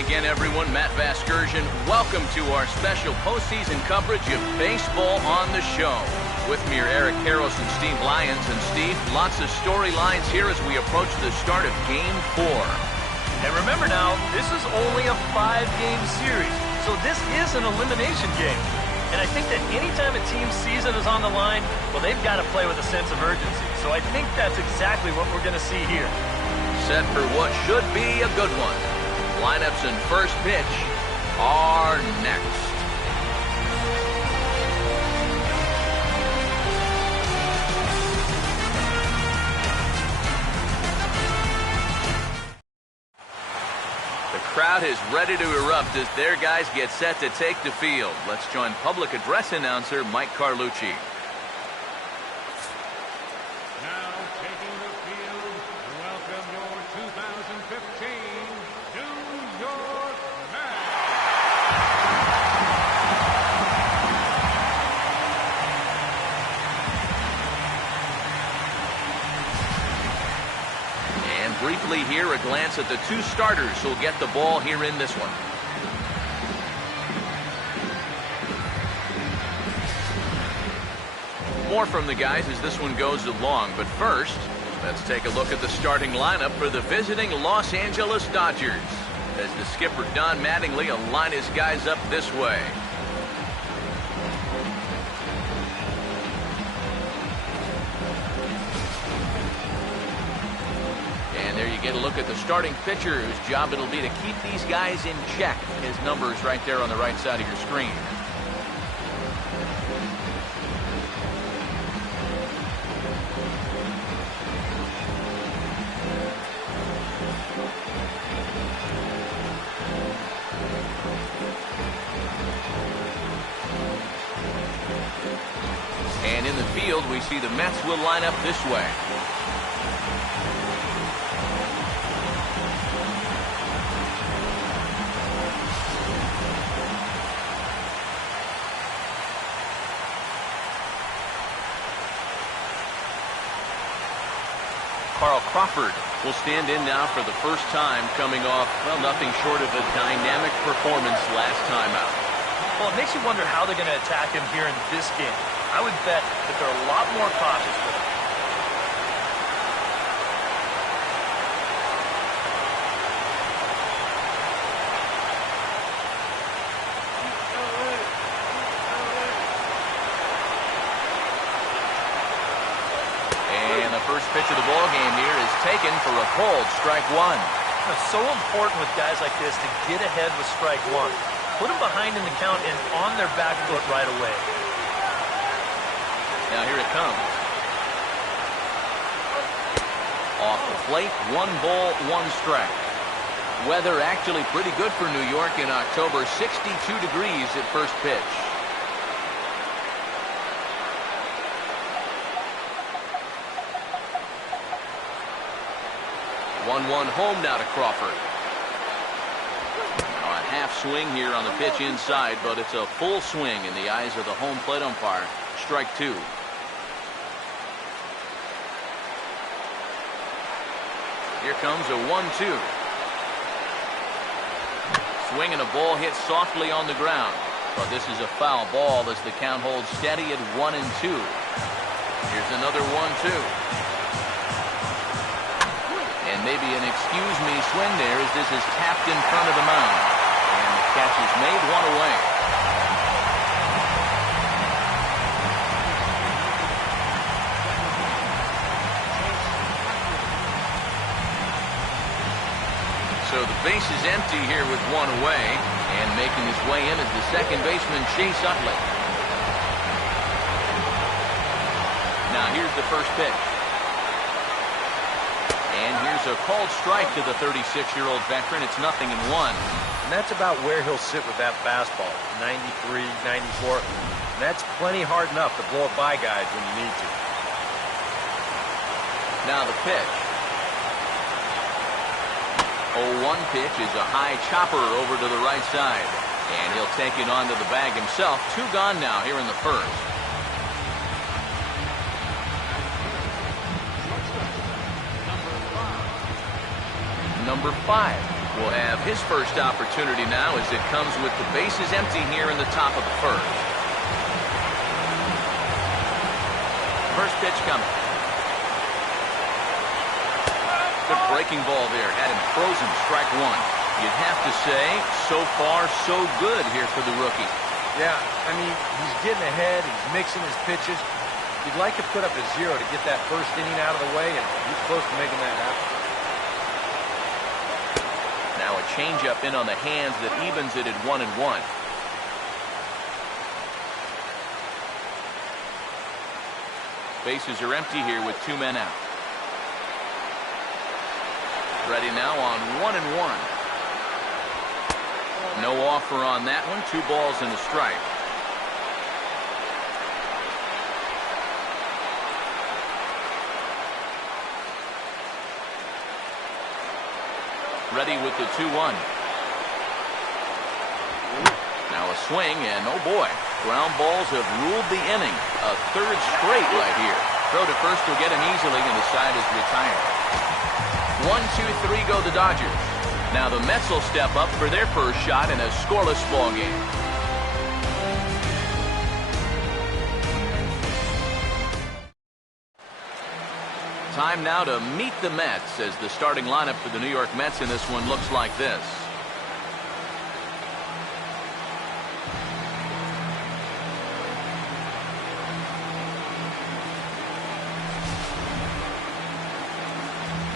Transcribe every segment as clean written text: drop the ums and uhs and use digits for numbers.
Hi again, everyone. Matt Vasgersian. Welcome to our special postseason coverage of baseball on the show. With me are Eric Karros and Steve Lyons. And Steve, lots of storylines here as we approach the start of Game 4. And remember now, this is only a 5-game series, so this is an elimination game. And I think that anytime a team's season is on the line, well, they've got to play with a sense of urgency. So I think that's exactly what we're going to see here. Set for what should be a good one. Lineups and first pitch are next. The crowd is ready to erupt as their guys get set to take the field. Let's join public address announcer Mike Carlucci. Now taking the field, welcome your 2015 New York Mets. And briefly here, a glance at the two starters who'll get the ball here in this one. More from the guys as this one goes along, but first, let's take a look at the starting lineup for the visiting Los Angeles Dodgers. As the skipper Don Mattingly will line his guys up this way. And there you get a look at the starting pitcher whose job it'll be to keep these guys in check. His number is right there on the right side of your screen. And in the field, we see the Mets will line up this way. Carl Crawford will stand in now for the first time, coming off, well, nothing short of a dynamic performance last time out. Well, it makes you wonder how they're going to attack him here in this game. I would bet that they're a lot more cautious with him. And the first pitch of the ball game here is taken for a called strike one. It's so important with guys like this to get ahead with strike one. Put them behind in the count and on their back foot right away. Now here it comes. Off the plate, 1 ball, 1 strike. Weather actually pretty good for New York in October, 62 degrees at first pitch. One home now to Crawford. Now a half swing here on the pitch inside, but it's a full swing in the eyes of the home plate umpire. Strike 2. Here comes a 1-2. Swing and a ball hit softly on the ground. But this is a foul ball as the count holds steady at 1-2. Here's another 1-2. And maybe an excuse me swing there as this is tapped in front of the mound. And the catch is made, 1 away. So the base is empty here with 1 away, and making his way in is the second baseman, Chase Utley. Now here's the first pitch. And here's a called strike to the 36-year-old veteran. It's 0-1. And that's about where he'll sit with that fastball, 93, 94. And that's plenty hard enough to blow it by guys when you need to. Now the pitch. 0-1 pitch is a high chopper over to the right side. And he'll take it onto the bag himself. 2 gone now here in the first. Number 5. will have his first opportunity now as it comes with the bases empty here in the top of the first. First pitch coming. Good breaking ball there. Had him frozen. Strike one. You'd have to say, so far, so good here for the rookie. Yeah, I mean, he's getting ahead. He's mixing his pitches. You'd like to put up a 0 to get that first inning out of the way, and he's close to making that happen. Now a changeup in on the hands that evens it at 1-1. Bases are empty here with 2 men out. Ready now on 1-1. No offer on that one. 2 balls and a strike. Ready with the 2-1. Now a swing, and oh boy, ground balls have ruled the inning. A third straight right here. Throw to first will get him easily, and the side is retired. 1-2-3 go the Dodgers. Now the Mets will step up for their first shot in a scoreless ball game. Time now to meet the Mets as the starting lineup for the New York Mets in this one looks like this.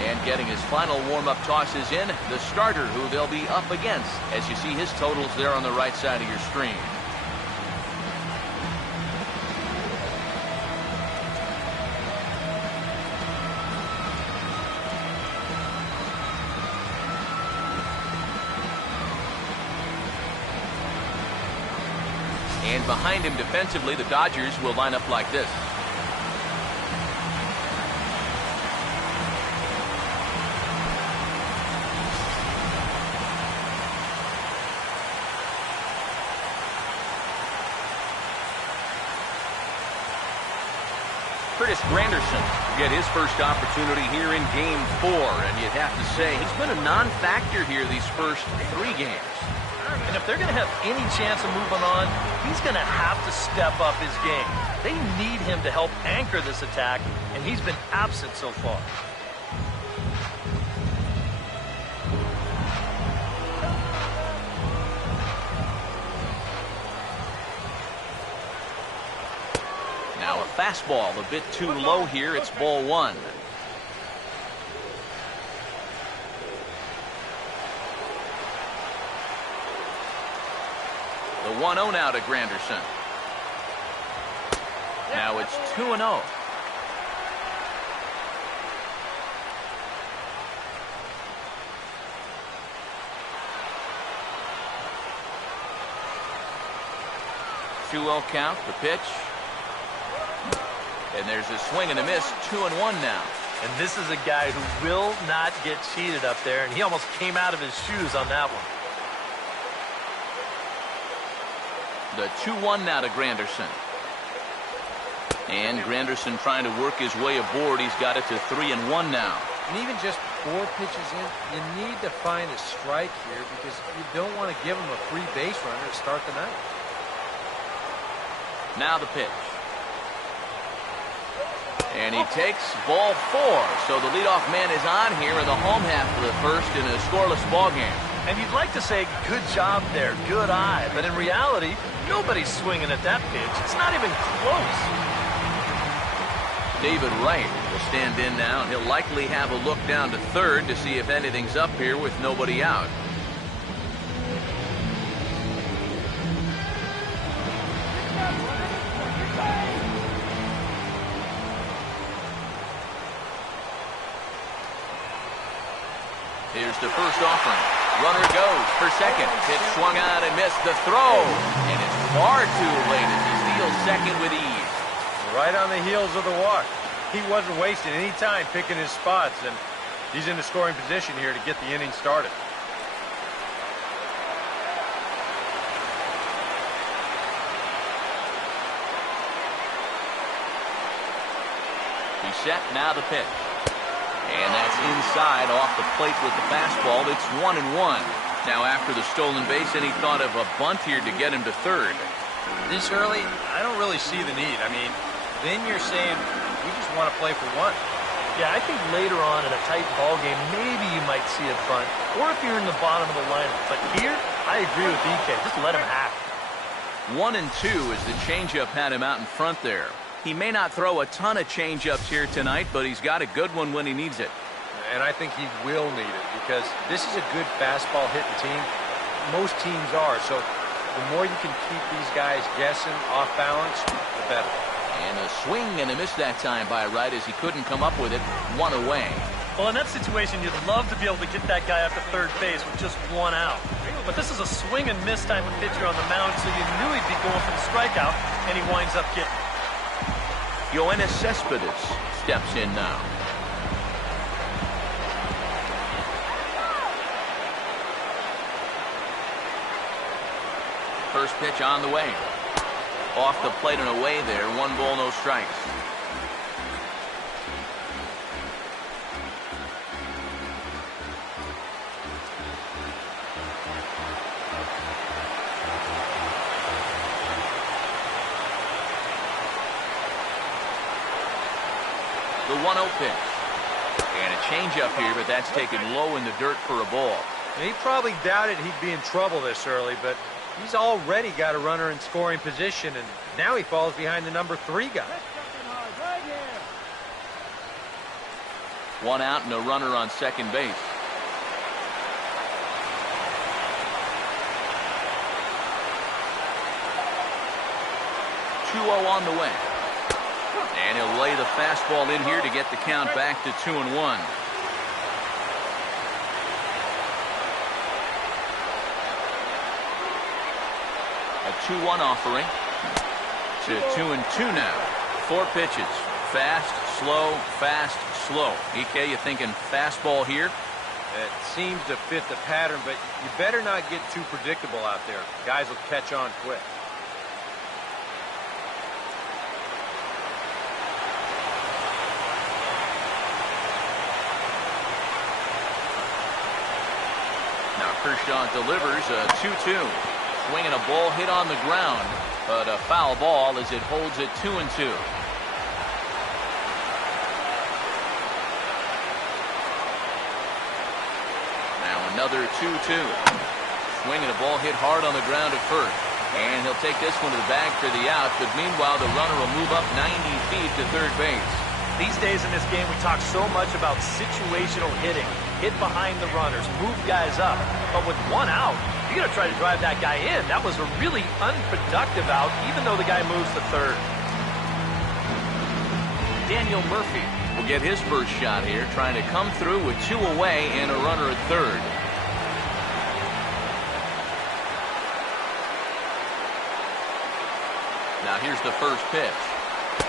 And getting his final warm-up tosses in, the starter who they'll be up against, as you see his totals there on the right side of your screen. And behind him defensively, the Dodgers will line up like this. Curtis Granderson will get his first opportunity here in Game 4, and you'd have to say he's been a non-factor here these first 3 games. And if they're going to have any chance of moving on, he's going to have to step up his game. They need him to help anchor this attack, and he's been absent so far. Now a fastball a bit too low here. It's ball 1. The 1-0 now to Granderson. Now it's 2-0. Two-0 count, the pitch. And there's a swing and a miss, 2-1 now. And this is a guy who will not get cheated up there, and he almost came out of his shoes on that one. The 2-1 now to Granderson. And Granderson trying to work his way aboard. He's got it to 3-1 now. And even just 4 pitches in, you need to find a strike here because you don't want to give him a free base runner to start the night. Now the pitch. And he takes ball 4. So the leadoff man is on here in the home half of the first in a scoreless ball game. And you'd like to say, good job there, good eye. But in reality, nobody's swinging at that pitch. It's not even close. David Wright will stand in now, and he'll likely have a look down to third to see if anything's up here with nobody out. Here's the first offering. Runner goes for second. Pitch swung out and missed the throw. And it's far too late as he steals second with ease. Right on the heels of the walk. He wasn't wasting any time picking his spots, and he's in the scoring position here to get the inning started. He's set, now the pitch. And that's inside off the plate with the fastball. It's 1-1. Now after the stolen base, any thought of a bunt here to get him to third? This early, I don't really see the need. I mean, then you're saying we just want to play for one. Yeah, I think later on in a tight ball game, maybe you might see a bunt, or if you're in the bottom of the lineup. But here, I agree with EK. Just let him have it. 1-2 as the changeup had him out in front there. He may not throw a ton of changeups here tonight, but he's got a good one when he needs it. And I think he will need it because this is a good fastball hitting team. Most teams are. So the more you can keep these guys guessing off balance, the better. And a swing and a miss that time by Wright as he couldn't come up with it. One away. Well, in that situation, you'd love to be able to get that guy up to third base with just one out. But this is a swing and miss type of pitcher on the mound, so you knew he'd be going for the strikeout, and he winds up getting it. Yoenis Cespedes steps in now. First pitch on the way. Off the plate and away there. 1 ball, no strikes. The 1-0 pitch. And a changeup here, but that's taken low in the dirt for a ball. He probably doubted he'd be in trouble this early, but he's already got a runner in scoring position, and now he falls behind the number 3 guy. 1 out and a runner on second base. On the way. And he'll lay the fastball in here to get the count back to 2-1. A 2-1 offering to 2-2 now. 4 pitches. Fast, slow. EK, you thinking fastball here? It seems to fit the pattern, but you better not get too predictable out there. Guys will catch on quick. Kershaw delivers a 2-2. Swinging a ball hit on the ground, but a foul ball as it holds it 2-2. Now another 2-2. Swinging a ball hit hard on the ground at first. And he'll take this one to the bag for the out, but meanwhile the runner will move up 90 feet to third base. These days in this game, we talk so much about situational hitting. Hit behind the runners, move guys up. But with 1 out, you got to try to drive that guy in. That was a really unproductive out, even though the guy moves to third. Daniel Murphy will get his first shot here, trying to come through with 2 away and a runner at third. Now here's the first pitch.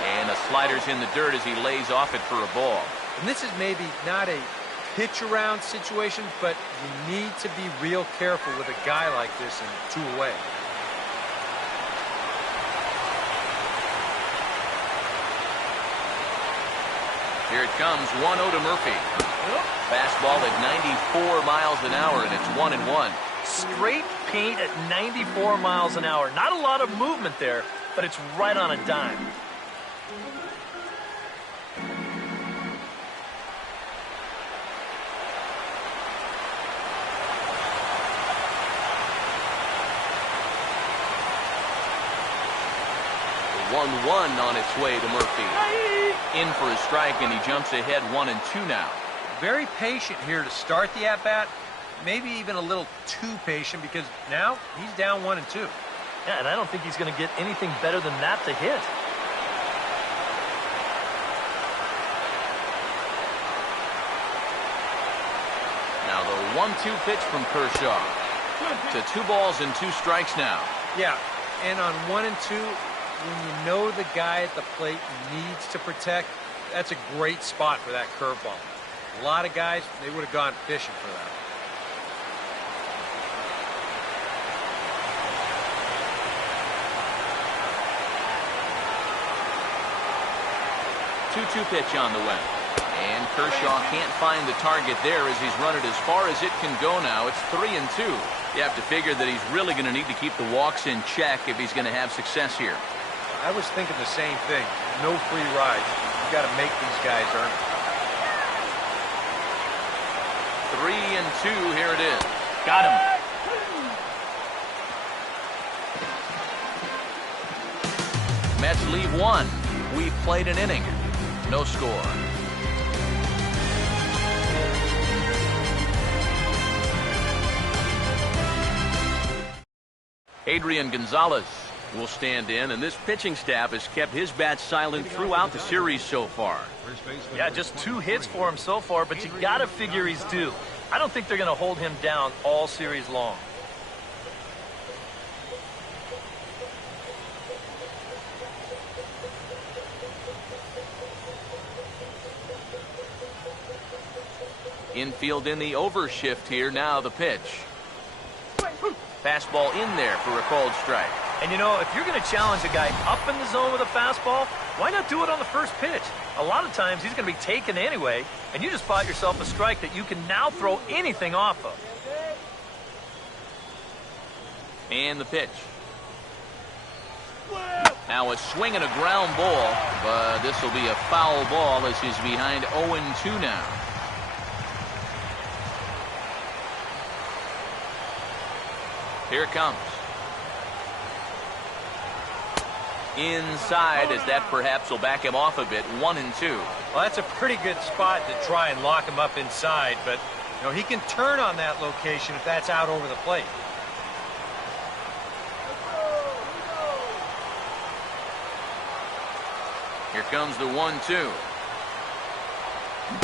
And the slider's in the dirt as he lays off it for a ball. And this is maybe not a pitch around situation, but you need to be real careful with a guy like this and 2 away. Here it comes, 1-0 to Murphy. Fastball at 94 miles an hour, and it's 1-1. Straight paint at 94 miles an hour. Not a lot of movement there, but it's right on a dime. The 1-1 on its way to Murphy. In for a strike, and he jumps ahead 1-2 now. Very patient here to start the at-bat. Maybe even a little too patient because now he's down 1-2. Yeah, and I don't think he's going to get anything better than that to hit. Now the 1-2 pitch from Kershaw. To 2 balls and 2 strikes now. Yeah, and on 1-2, when you know the guy at the plate needs to protect, that's a great spot for that curveball. A lot of guys, they would have gone fishing for that. 2-2 pitch on the way. And Kershaw can't find the target there as he's run it as far as it can go now. It's 3-2. You have to figure that he's really going to need to keep the walks in check if he's going to have success here. I was thinking the same thing. No free rides. You got to make these guys earn it. 3-2. Here it is. Got him. Mets leave one. We've played an inning. No score. Adrian Gonzalez will stand in, and this pitching staff has kept his bat silent throughout the series so far. Yeah, just 2 hits for him so far, but you got to figure he's due. I don't think they're going to hold him down all series long. Infield in the overshift here. Now the pitch. Fastball in there for a called strike. And you know, if you're going to challenge a guy up in the zone with a fastball, why not do it on the first pitch? A lot of times he's going to be taken anyway, and you just bought yourself a strike that you can now throw anything off of. And the pitch. Now a swing and a ground ball, but this will be a foul ball as he's behind 0-2 now. Here it comes. Inside, as that perhaps will back him off a bit. 1-2. Well, that's a pretty good spot to try and lock him up inside, but you know, he can turn on that location if that's out over the plate. Here comes the 1-2.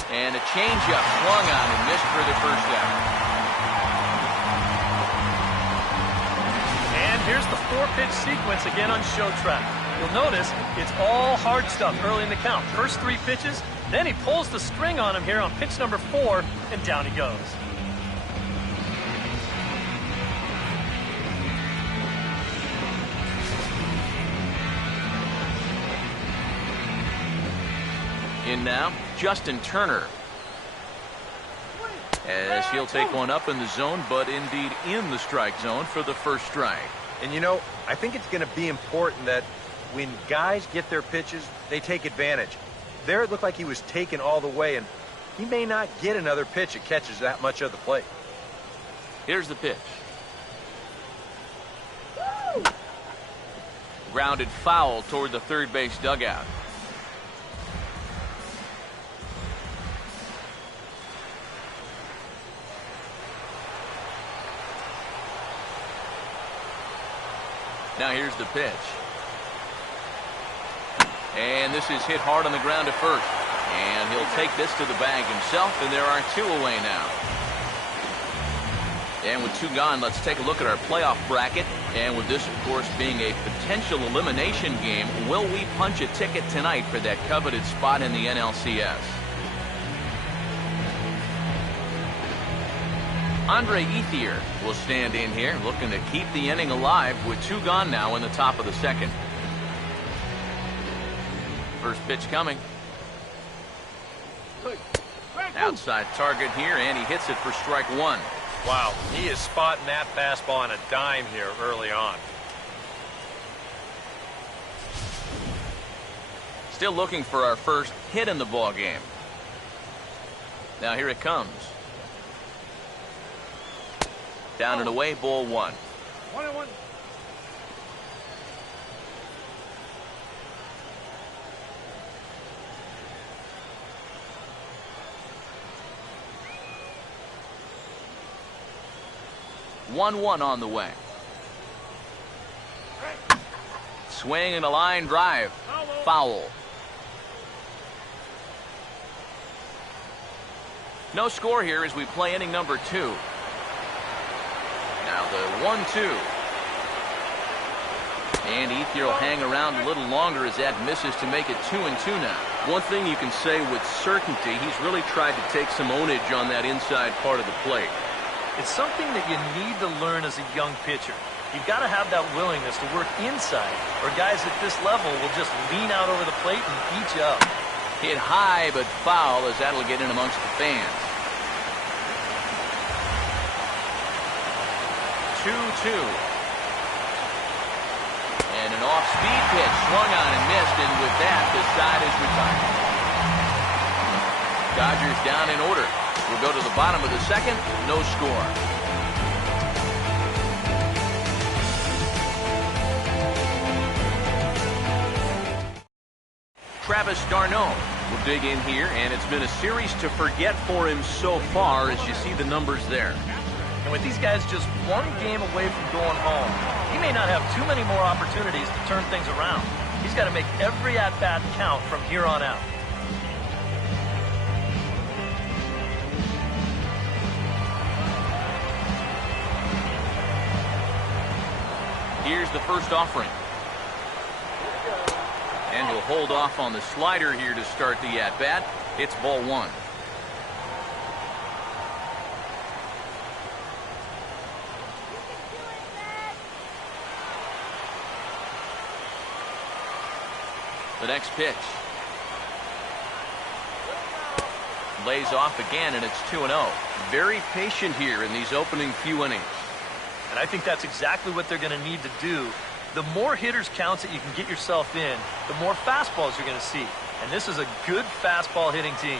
And a changeup swung on and missed for the first out. And here's the 4-pitch sequence again on Show Track. You'll notice it's all hard stuff early in the count. First 3 pitches, then he pulls the string on him here on pitch number 4, and down he goes. In now, Justin Turner. As he'll take one up in the zone, but indeed in the strike zone for the first strike. And you know, I think it's going to be important that when guys get their pitches, they take advantage. There it looked like he was taken all the way, and he may not get another pitch that catches that much of the plate. Here's the pitch. Grounded foul toward the third base dugout. Now here's the pitch. And this is hit hard on the ground at first. And he'll take this to the bag himself, and there are 2 away now. And with 2 gone, let's take a look at our playoff bracket. And with this, of course, being a potential elimination game, will we punch a ticket tonight for that coveted spot in the NLCS? Andre Ethier will stand in here, looking to keep the inning alive with 2 gone now in the top of the second. First pitch coming. Outside target here, and he hits it for strike 1. Wow, he is spotting that fastball on a dime here early on. Still looking for our first hit in the ball game. Now here it comes. Down and away, ball 1. 1-1. On the way. Swing and a line drive. Foul. No score here as we play inning number 2. Now the 1-2. And Ethier will hang around a little longer as that misses to make it 2-2 now. One thing you can say with certainty, he's really tried to take some ownage on that inside part of the plate. It's something that you need to learn as a young pitcher. You've got to have that willingness to work inside, or guys at this level will just lean out over the plate and eat you up. Hit high, but foul, as that'll get in amongst the fans. 2-2. And an off-speed pitch swung on and missed, and with that, the side is retired. Dodgers down in order. We'll go to the bottom of the second. No score. Travis d'Arnaud will dig in here, and it's been a series to forget for him so far, as you see the numbers there. And with these guys just one game away from going home, he may not have too many more opportunities to turn things around. He's got to make every at-bat count from here on out. Here's the first offering. And he'll hold off on the slider here to start the at-bat. It's ball one. The next pitch. Lays off again, and it's 2-0. Very patient here in these opening few innings. And I think that's exactly what they're going to need to do. The more hitters counts that you can get yourself in, the more fastballs you're going to see. And this is a good fastball hitting team.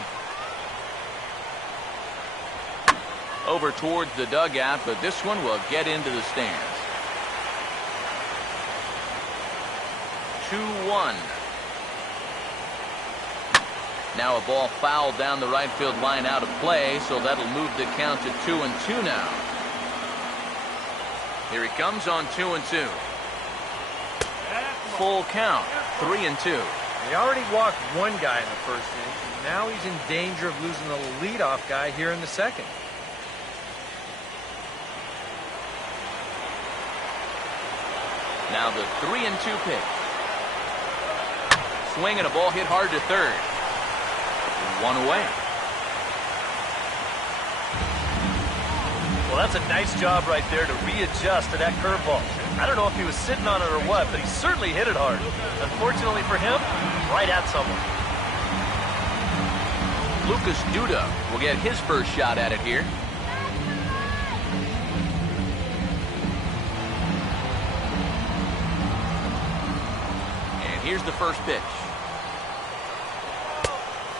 Over towards the dugout, but this one will get into the stands. 2-1. Now a ball fouled down the right field line out of play, so that'll move the count to 2-2 now. Here he comes on 2-2. Full count, 3-2. He already walked one guy in the first inning. Now he's in danger of losing the leadoff guy here in the second. Now the 3-2 pitch. Swing and a ball hit hard to third. One away. Well, that's a nice job right there to readjust to that curveball. I don't know if he was sitting on it or what, but he certainly hit it hard. Unfortunately for him, right at someone. Lucas Duda will get his first shot at it here. And here's the first pitch.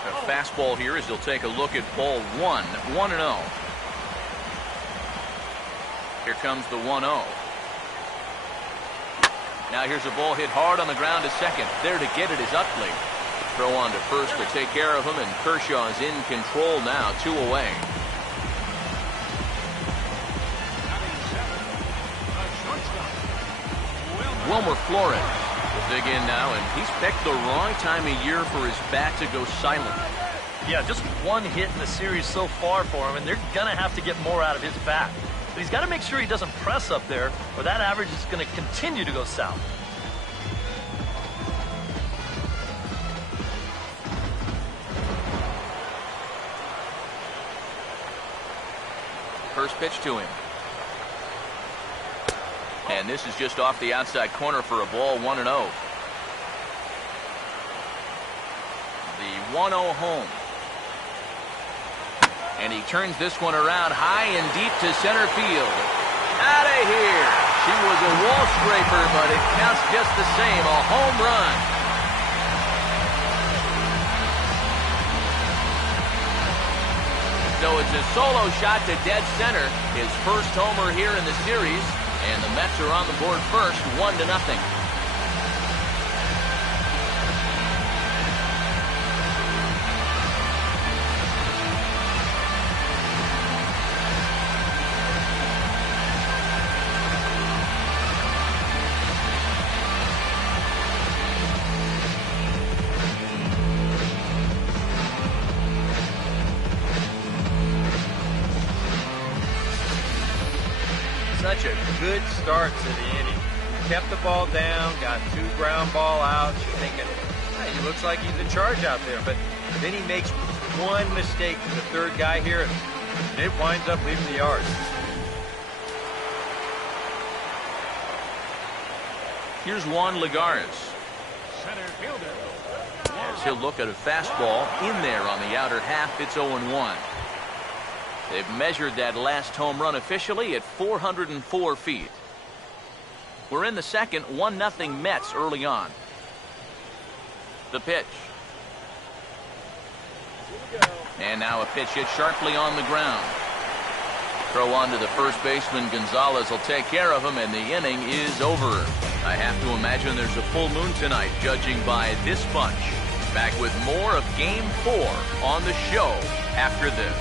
A fastball here as he'll take a look at ball one. 1-0. Here comes the 1-0. Now here's a ball hit hard on the ground to second. There to get it is Utley. Throw on to first to take care of him, and Kershaw is in control now, 2 away. Wilmer Flores will dig in now, and he's picked the wrong time of year for his bat to go silent. Yeah, just one hit in the series so far for him, and they're going to have to get more out of his bat. But he's got to make sure he doesn't press up there, or that average is going to continue to go south. First pitch to him. And this is just off the outside corner for a ball, 1-0. The 1-0 home. And he turns this one around high and deep to center field. Out of here. She was a wall scraper, but it counts just the same. A home run. So it's a solo shot to dead center. His first homer here in the series. And the Mets are on the board first, 1-0. Such a good start to the inning. Kept the ball down, got 2 ground ball outs. You're thinking, hey, he looks like he's in charge out there. But then he makes one mistake to the third guy here, and it winds up leaving the yard. Here's Juan Lagares. Center fielder. as he'll look at a fastball in there on the outer half. It's 0-1. They've measured that last home run officially at 404 feet. We're in the second, 1-0 Mets early on. The pitch. And now a pitch hit sharply on the ground. Throw on to the first baseman. Gonzalez will take care of him, and the inning is over. I have to imagine there's a full moon tonight, judging by this bunch. Back with more of Game 4 on the show after this.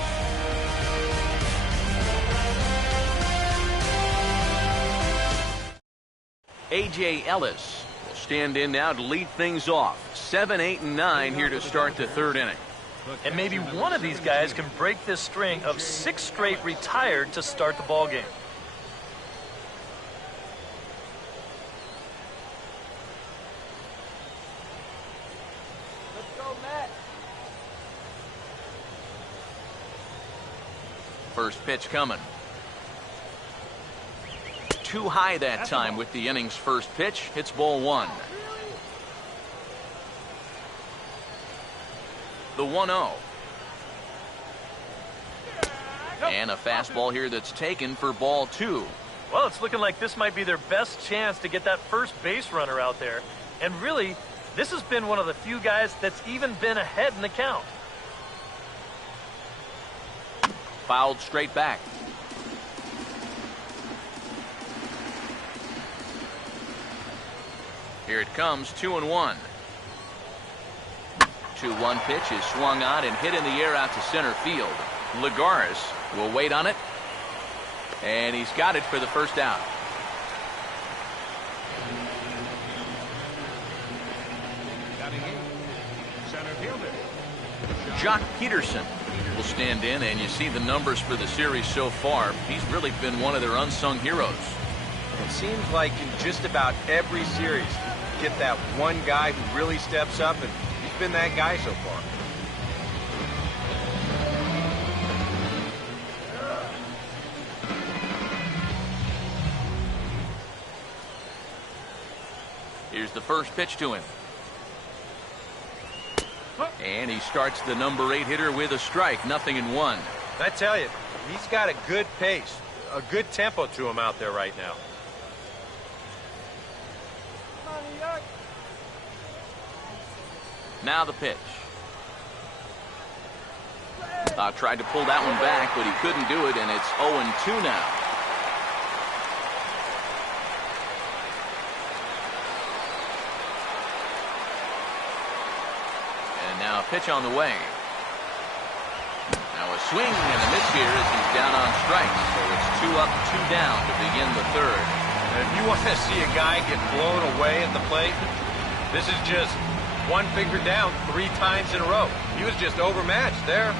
A.J. Ellis will stand in now to lead things off. 7, 8, and 9 here to start the third inning. And maybe one of these guys can break this string of 6 straight retired to start the ball game. Let's go, Matt. First pitch coming. Too high that time with the inning's first pitch. It's ball 1. The 1-0. And a fastball here that's taken for ball 2. Well, it's looking like this might be their best chance to get that first base runner out there. And really, this has been one of the few guys that's even been ahead in the count. Fouled straight back. Here it comes, 2-1. 2-1 pitch is swung on and hit in the air out to center field. Lagares will wait on it. And he's got it for the first out. Center fielder. Jock Peterson will stand in, and you see the numbers for the series so far. He's really been one of their unsung heroes. It seems like in just about every series, you get that one guy who really steps up, and he's been that guy so far. Here's the first pitch to him. And he starts the number 8 hitter with a strike. 0-1. I tell you, he's got a good pace, a good tempo to him out there right now. Now the pitch. Tried to pull that one back, but he couldn't do it, and it's 0-2 now. And now a pitch on the way. Now a swing and a miss here as he's down on strikes. So it's 2 up, 2 down to begin the third. And if you want to see a guy get blown away at the plate, this is just one finger down 3 times in a row. He was just overmatched there.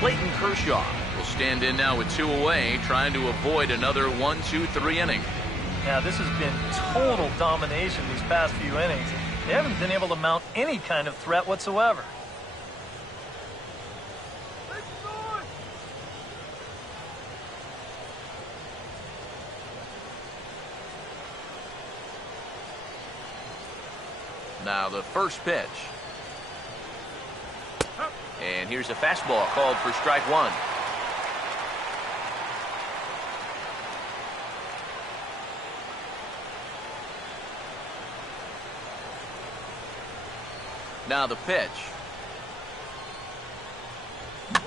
Clayton Kershaw will stand in now with 2 away, trying to avoid another 1-2-3 inning. Now, this has been total domination these past few innings. They haven't been able to mount any kind of threat whatsoever. Now the first pitch. And here's a fastball called for strike 1. Now the pitch.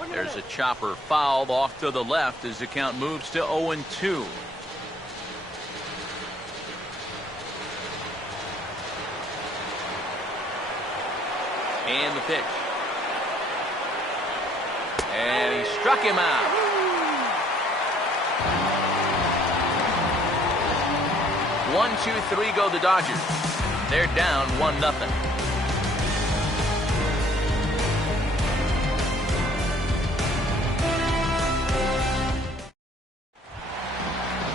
There's a chopper fouled off to the left as the count moves to 0-2. And the pitch. And he struck him out. One, 2, 3 go the Dodgers. They're down 1-0.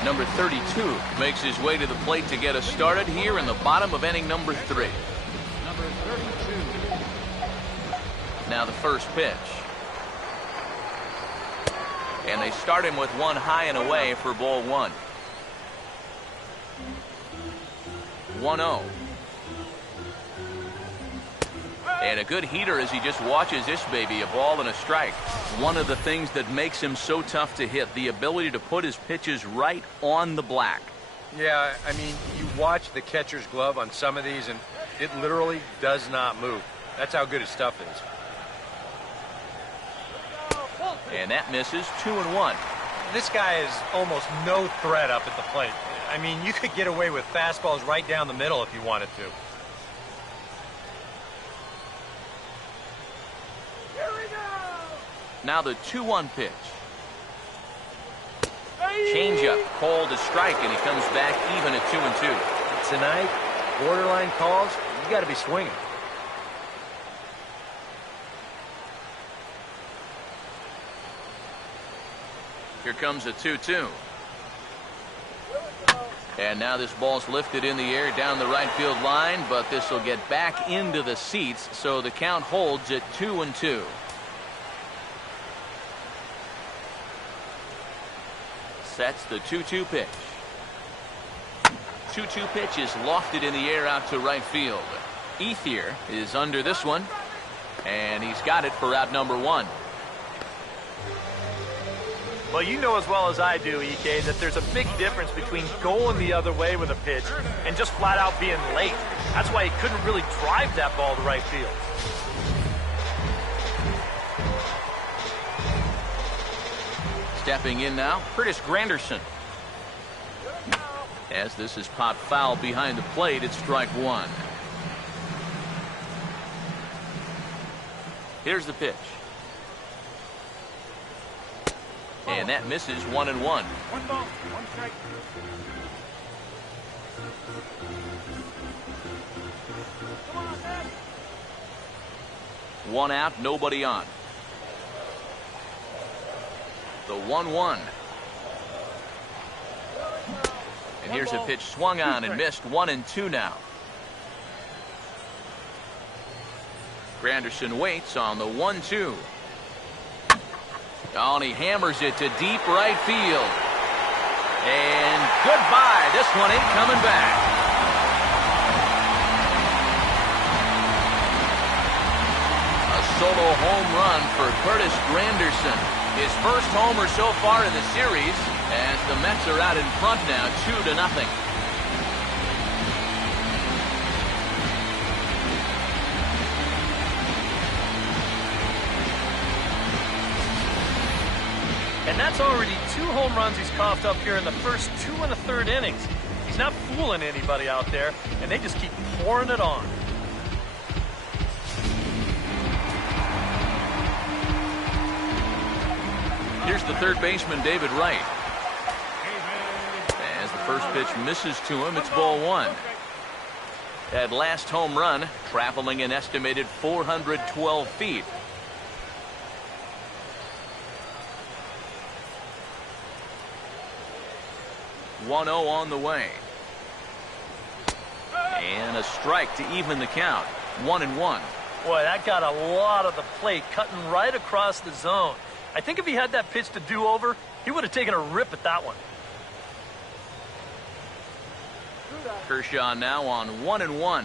Number 32 makes his way to the plate to get us started here in the bottom of inning number 3. Number 32. Now the first pitch. And they start him with one high and away for ball 1. 1-0. And a good heater as he just watches this baby, a ball and a strike. One of the things that makes him so tough to hit, the ability to put his pitches right on the black. Yeah, I mean, you watch the catcher's glove on some of these, and it literally does not move. That's how good his stuff is. And that misses. 2-1. This guy is almost no threat up at the plate. I mean, you could get away with fastballs right down the middle if you wanted to. Now the 2-1 pitch. Changeup called a strike, and he comes back even at 2-2. Tonight, borderline calls, you got to be swinging. Here comes a 2-2. And now this ball's lifted in the air down the right field line, but this will get back into the seats, so the count holds at 2-2. Sets the 2-2 pitch. 2-2 pitch is lofted in the air out to right field. Ethier is under this one, and he's got it for out number 1. Well, you know as well as I do, EK, that there's a big difference between going the other way with a pitch and just flat out being late. That's why he couldn't really drive that ball to right field. Stepping in now, Curtis Granderson. As this is popped foul behind the plate, it's strike 1. Here's the pitch. And that misses. 1-1. 1 ball, 1 strike. One out, nobody on. The 1-1. And here's a pitch swung on and missed. 1-2 now. Granderson waits on the 1-2. Oh, and he hammers it to deep right field. And goodbye. This one ain't coming back. A solo home run for Curtis Granderson. His first homer so far in the series, as the Mets are out in front now, 2-0. And that's already 2 home runs he's coughed up here in the first 2 1/3 innings. He's not fooling anybody out there, and they just keep pouring it on. Here's the third baseman, David Wright. As the first pitch misses to him, it's ball 1. That last home run traveling an estimated 412 feet. .0 on the way. And a strike to even the count. 1-1. Boy, that got a lot of the plate, cutting right across the zone. I think if he had that pitch to do over, he would have taken a rip at that one. Kershaw now on 1-1.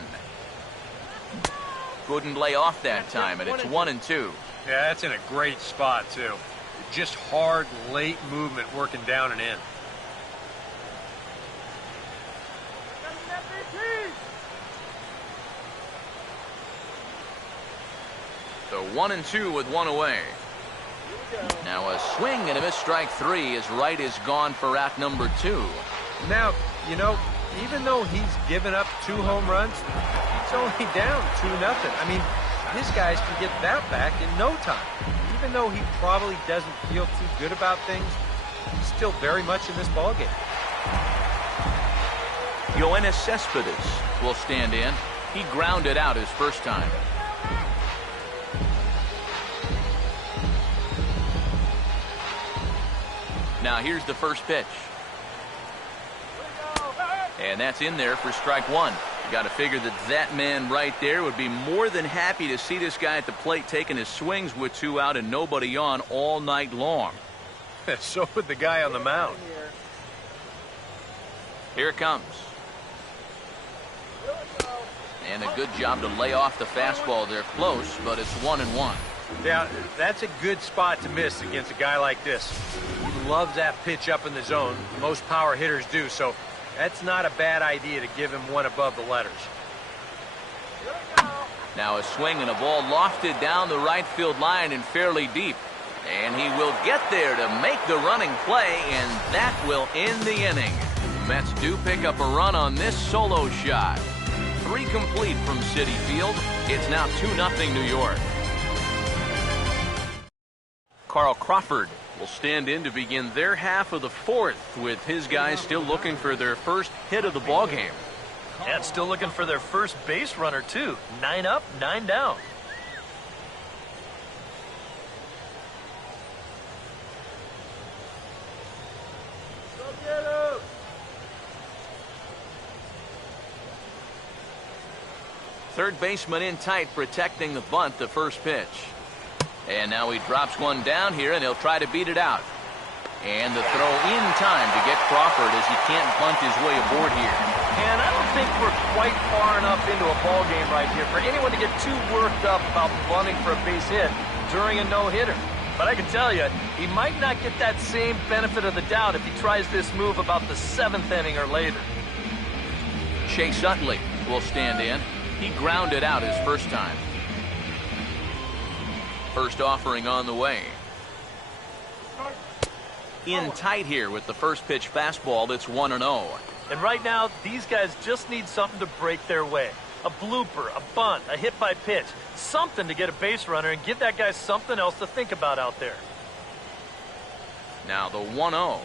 Couldn't lay off that time, and it's 1-2. Yeah, that's in a great spot, too. Just hard, late movement working down and in. So 1-2 with 1 away. Now a swing and a miss, strike 3, as Wright is gone for out number 2. Now, you know, even though he's given up 2 home runs, he's only down 2-0. I mean, his guys can get that back in no time. Even though he probably doesn't feel too good about things, he's still very much in this ballgame. Yoenis Cespedes will stand in. He grounded out his first time. Now here's the first pitch. And that's in there for strike 1. You got to figure that man right there would be more than happy to see this guy at the plate taking his swings with 2 out and nobody on all night long. So would the guy on the mound. Here it comes. And a good job to lay off the fastball. They're close, but it's 1-1. Yeah, that's a good spot to miss against a guy like this. He loves that pitch up in the zone. Most power hitters do, so that's not a bad idea to give him one above the letters. Now a swing and a ball lofted down the right field line and fairly deep. And he will get there to make the running play, and that will end the inning. Mets do pick up a run on this solo shot. 3 complete from Citi Field. It's now 2-0 New York. Carl Crawford will stand in to begin their half of the 4th, with his guys still looking for their first hit of the ballgame. And still looking for their first base runner, too. 9 up, 9 down. Third baseman in tight, protecting the bunt, the first pitch. And now he drops one down here, and he'll try to beat it out. And the throw in time to get Crawford, as he can't bunt his way aboard here. And I don't think we're quite far enough into a ball game right here for anyone to get too worked up about bunting for a base hit during a no-hitter. But I can tell you, he might not get that same benefit of the doubt if he tries this move about the 7th inning or later. Chase Utley will stand in. He grounded out his first time. First offering on the way. In tight here with the first pitch fastball. That's 1-0. And right now, these guys just need something to break their way. A blooper, a bunt, a hit by pitch. Something to get a base runner and give that guy something else to think about out there. Now the 1-0.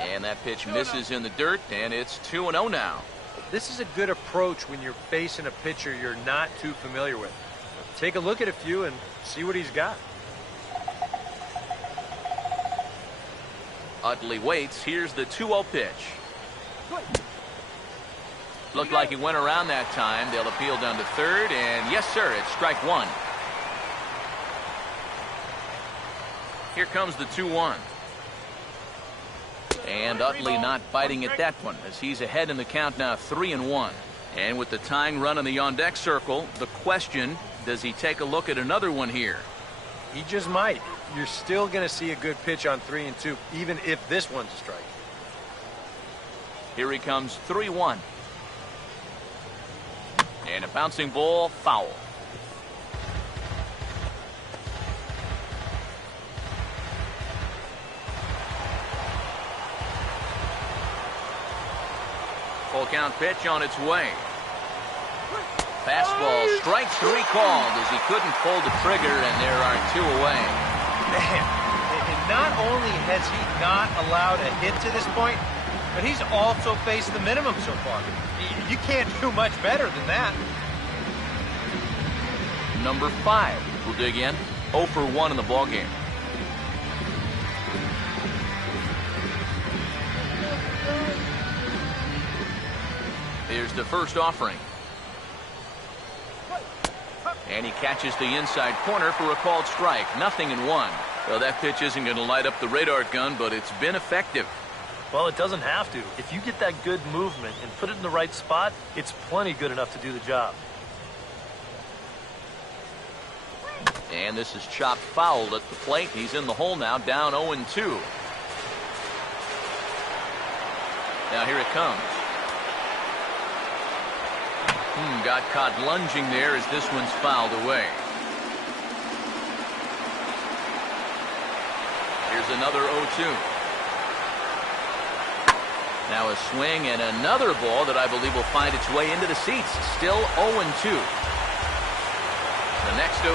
And that pitch misses in the dirt, and it's 2-0 now. This is a good approach when you're facing a pitcher you're not too familiar with. Take a look at a few and see what he's got. Utley waits. Here's the 2-0 pitch. Looked like he went around that time. They'll appeal down to third, and yes, sir, it's strike 1. Here comes the 2-1. And Utley not biting at that one, as he's ahead in the count now, 3-1. And with the tying run in the on-deck circle, the question, does he take a look at another one here? He just might. You're still going to see a good pitch on 3-2, even if this one's a strike. Here he comes, 3-1. And a bouncing ball, foul. Full count pitch on its way. Fastball, strike 3 called, as he couldn't pull the trigger, and there are 2 away. Man, and not only has he not allowed a hit to this point, but he's also faced the minimum so far. You can't do much better than that. Number 5 will dig in. 0 for 1 in the ballgame. Here's the first offering. And he catches the inside corner for a called strike. 0-1. Well, that pitch isn't going to light up the radar gun, but it's been effective. Well, it doesn't have to. If you get that good movement and put it in the right spot, it's plenty good enough to do the job. And this is chopped foul at the plate. He's in the hole now, down 0-2. Now here it comes. Got caught lunging there as this one's fouled away. Here's another 0-2. Now a swing and another ball that I believe will find its way into the seats. Still 0-2. The next 0-2.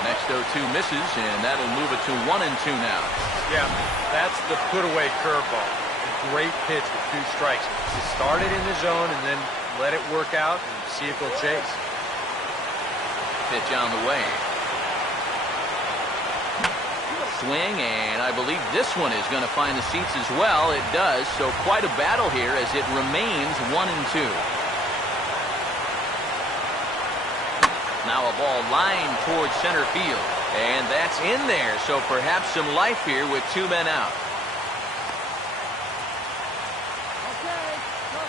The next 0-2 misses, and that'll move it to 1-2 now. Yeah, that's the put-away curveball. A great pitch with 2 strikes. You start it in the zone and then let it work out and see if he'll chase. Pitch on the way. Swing, and I believe this one is going to find the seats as well. It does, so quite a battle here as it remains 1-2. Now a ball lined towards center field, and that's in there, so perhaps some life here with 2 men out.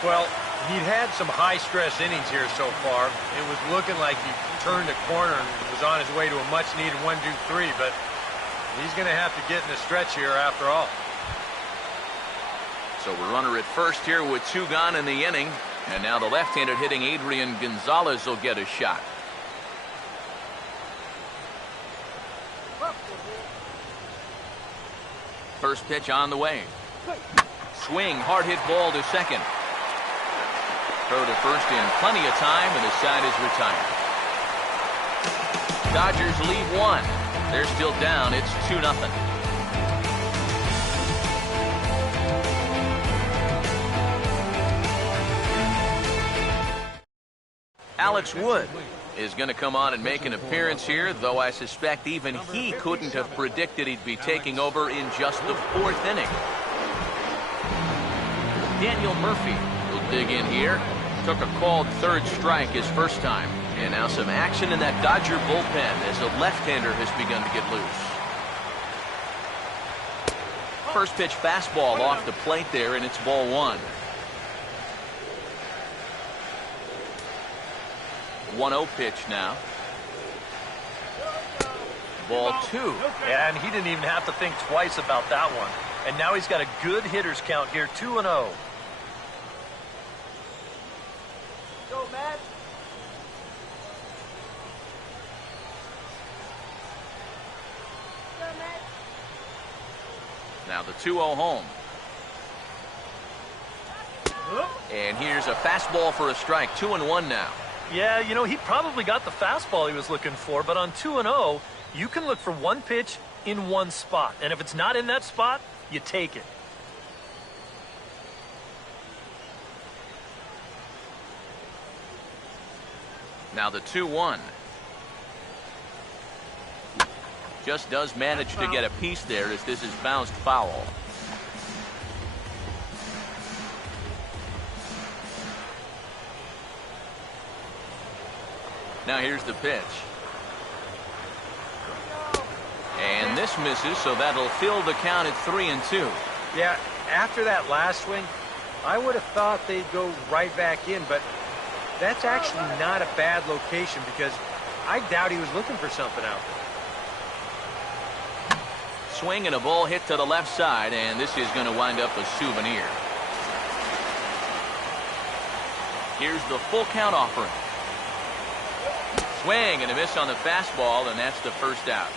Well, he'd had some high-stress innings here so far. It was looking like he turned a corner and was on his way to a much-needed 1-2-3, but he's going to have to get in the stretch here after all. So we're runner at first here with 2 gone in the inning. And now the left-handed hitting Adrian Gonzalez will get a shot. First pitch on the way. Swing, hard hit ball to second. Throw to first in plenty of time, and the side is retired. Dodgers lead 1. They're still down. It's 2-0. Alex Wood is going to come on and make an appearance here, though I suspect even he couldn't have predicted he'd be taking over in just the 4th inning. Daniel Murphy will dig in here. Took a called 3rd strike his first time. And now some action in that Dodger bullpen as a left-hander has begun to get loose. First pitch fastball off the plate there, and it's ball 1. 1-0 pitch now. Ball 2. Yeah, and he didn't even have to think twice about that one. And now he's got a good hitter's count here, 2-0. Go, Matt. Go, Matt. Now the 2-0 home. And here's a fastball for a strike. 2-1 now. Yeah, you know, he probably got the fastball he was looking for, but on 2-0, you can look for one pitch in one spot. And if it's not in that spot, you take it. Now the 2-1. Just does manage to get a piece there as this is bounced foul. Now here's the pitch. And this misses, so that'll fill the count at 3-2. Yeah, after that last swing, I would have thought they'd go right back in, but that's actually not a bad location because I doubt he was looking for something out there. Swing and a ball hit to the left side, and this is going to wind up a souvenir. Here's the full count offering. Swing and a miss on the fastball, and that's the first out.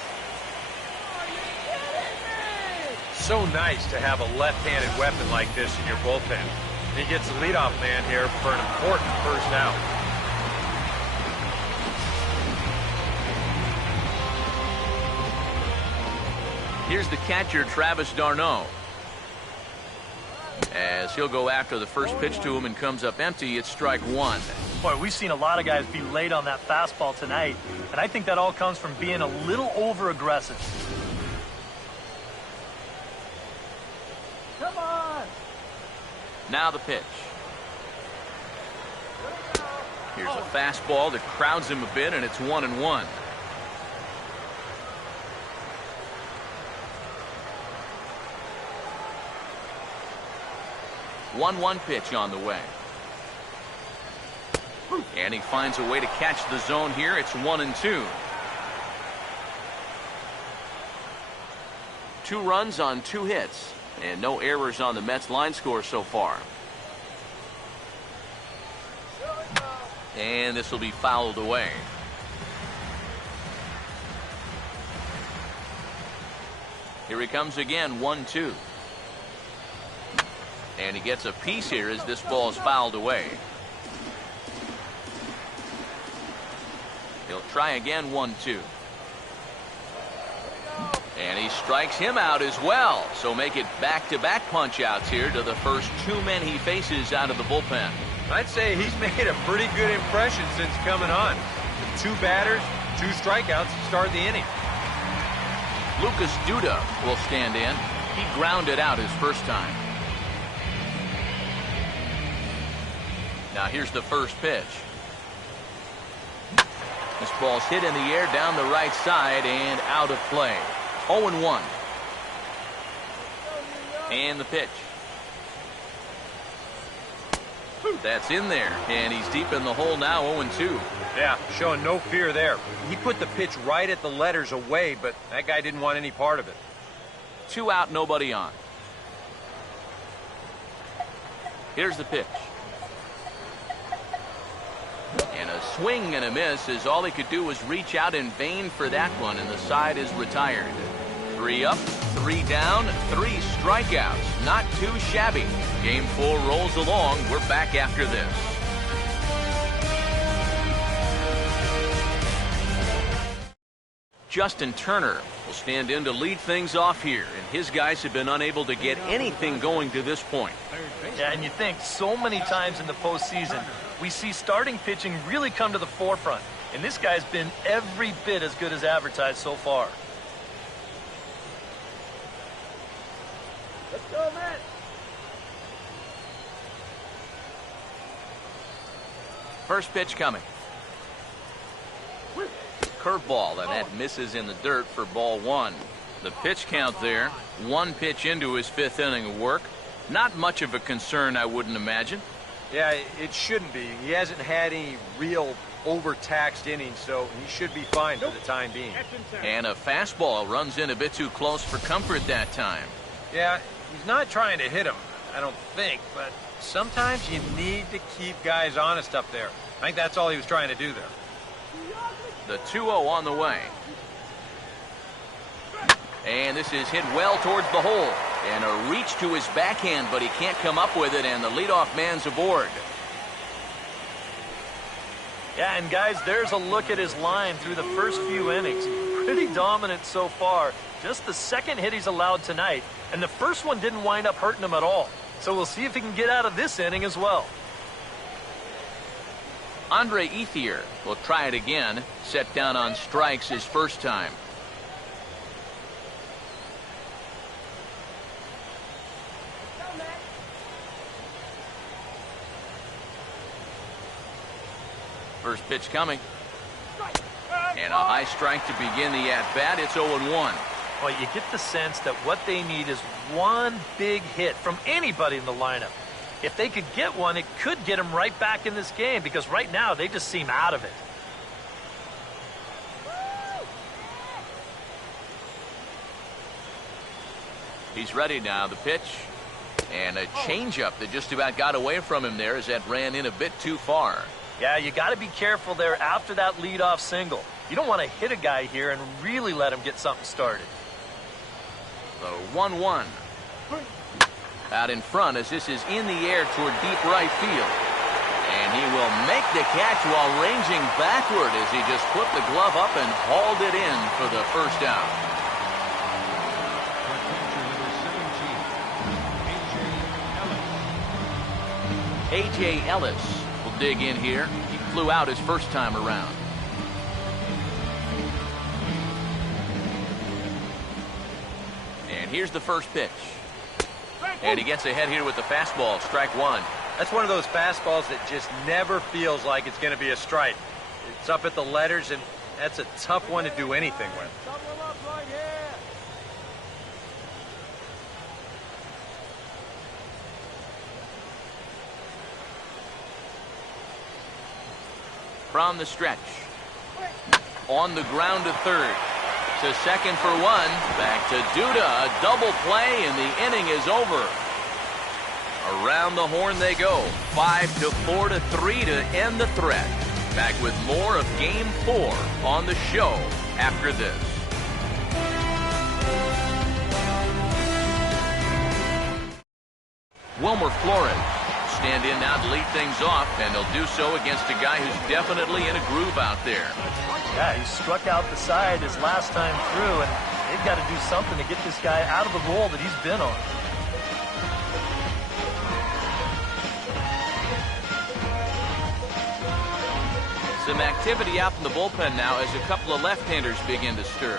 So nice to have a left-handed weapon like this in your bullpen. He gets the leadoff man here for an important first out. Here's the catcher, Travis d'Arnaud. As he'll go after the first pitch to him and comes up empty, it's strike 1. Boy, we've seen a lot of guys be late on that fastball tonight, and I think that all comes from being a little over-aggressive. Come on. Now the pitch. Here's a fastball that crowds him a bit, and it's 1-1. One pitch on the way. And he finds a way to catch the zone here. It's 1-2. 2 runs on 2 hits. And no errors on the Mets line score so far. And this will be fouled away. Here he comes again, 1-2. And he gets a piece here as this ball is fouled away. He'll try again, 1-2. And he strikes him out as well. So make it back-to-back punch-outs here to the first 2 men he faces out of the bullpen. I'd say he's made a pretty good impression since coming on. 2 batters, 2 strikeouts to start the inning. Lucas Duda will stand in. He grounded out his first time. Now here's the first pitch. This ball's hit in the air down the right side and out of play. 0-1. And the pitch. That's in there, and he's deep in the hole now, 0-2. Yeah, showing no fear there. He put the pitch right at the letters away, but that guy didn't want any part of it. 2 out, nobody on. Here's the pitch. And a swing and a miss, as all he could do was reach out in vain for that one, and the side is retired. 3 up, 3 down, 3 strikeouts. Not too shabby. Game 4 rolls along. We're back after this. Justin Turner will stand in to lead things off here, and his guys have been unable to get anything going to this point. Yeah, and you think so many times in the postseason, we see starting pitching really come to the forefront, and this guy's been every bit as good as advertised so far. Let's go, man. First pitch coming. Curveball, and that misses in the dirt for ball 1. The pitch count there, 1 pitch into his 5th inning of work. Not much of a concern, I wouldn't imagine. Yeah, it shouldn't be. He hasn't had any real overtaxed innings, so he should be fine for the time being. And a fastball runs in a bit too close for comfort that time. Yeah, he's not trying to hit him, I don't think, but sometimes you need to keep guys honest up there. I think that's all he was trying to do there. The 2-0 on the way. And this is hit well towards the hole. And a reach to his backhand, but he can't come up with it, and the leadoff man's aboard. Yeah, and guys, there's a look at his line through the first few innings. Pretty dominant so far. Just the second hit he's allowed tonight, and the first one didn't wind up hurting him at all. So we'll see if he can get out of this inning as well. Andre Ethier will try it again. Set down on strikes his first time. First pitch coming. And a high strike to begin the at-bat. It's 0-1. Well, you get the sense that what they need is one big hit from anybody in the lineup. If they could get one, it could get them right back in this game, because right now they just seem out of it. He's ready now. The pitch. And a changeup that just about got away from him there as that ran in a bit too far. Yeah, you got to be careful there after that leadoff single. You don't want to hit a guy here and really let him get something started. The 1-1. Out in front as this is in the air toward deep right field. And he will make the catch while ranging backward as he just put the glove up and hauled it in for the first out. A.J. Ellis will dig in here. He flew out his first time around. And here's the first pitch. And he gets ahead here with the fastball, strike 1. That's one of those fastballs that just never feels like it's going to be a strike. It's up at the letters, and that's a tough one to do anything with. Double up right here. From the stretch. On the ground to third. To second for 1. Back to Duda. A double play, and the inning is over. Around the horn they go. 5-4 to 3 to end the threat. Back with more of Game 4 on the show after this. Wilmer Flores stand in now to lead things off, and they'll do so against a guy who's definitely in a groove out there. Yeah, he struck out the side his last time through, and they've got to do something to get this guy out of the role that he's been on. Some activity out in the bullpen now as a couple of left-handers begin to stir.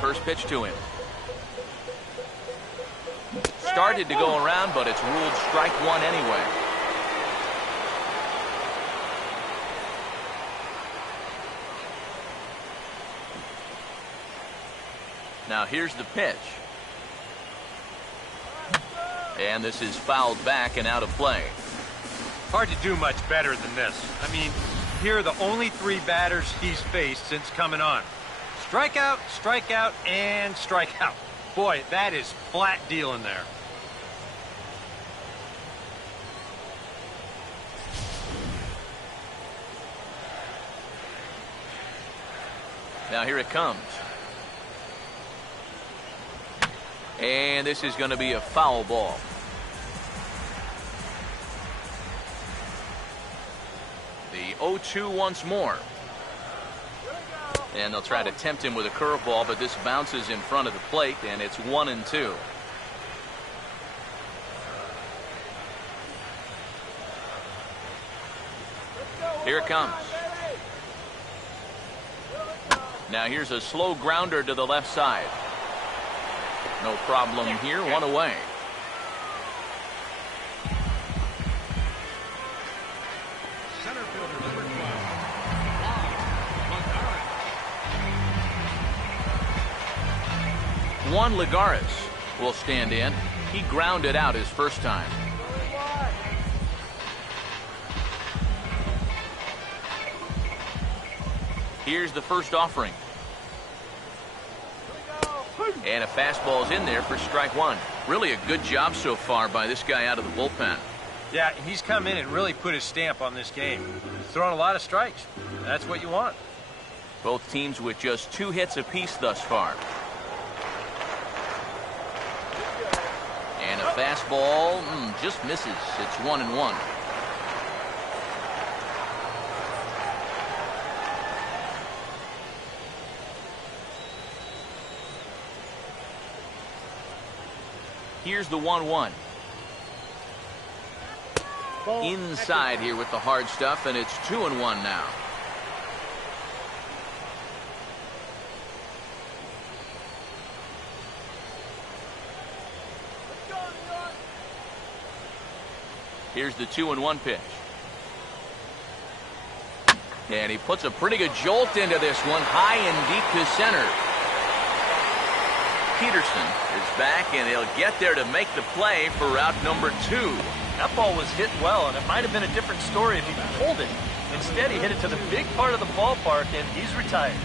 First pitch to him. Started to go around, but it's ruled strike 1 anyway. Now here's the pitch. And this is fouled back and out of play. Hard to do much better than this. I mean, here are the only 3 batters he's faced since coming on. Strikeout, strikeout, and strikeout. Boy, that is flat dealing there. Now here it comes. And this is going to be a foul ball. The 0-2 once more. And they'll try to tempt him with a curveball, but this bounces in front of the plate, and it's 1-2. Here it comes. Now here's a slow grounder to the left side. No problem here, 1 away. Center fielder number 12. Juan Lagares will stand in. He grounded out his first time. Here's the first offering. And a fastball's in there for strike 1. Really a good job so far by this guy out of the bullpen. Yeah, he's come in and really put his stamp on this game. He's throwing a lot of strikes. That's what you want. Both teams with just 2 hits apiece thus far. And a fastball just misses. It's 1-1. Here's the 1-1. Inside here with the hard stuff, and it's 2-1 now. Here's the 2-1 pitch. And he puts a pretty good jolt into this one, high and deep to center. Peterson is back, and he'll get there to make the play for route number 2. That ball was hit well, and it might have been a different story if he pulled it. Instead, he hit it to the big part of the ballpark, and he's retired.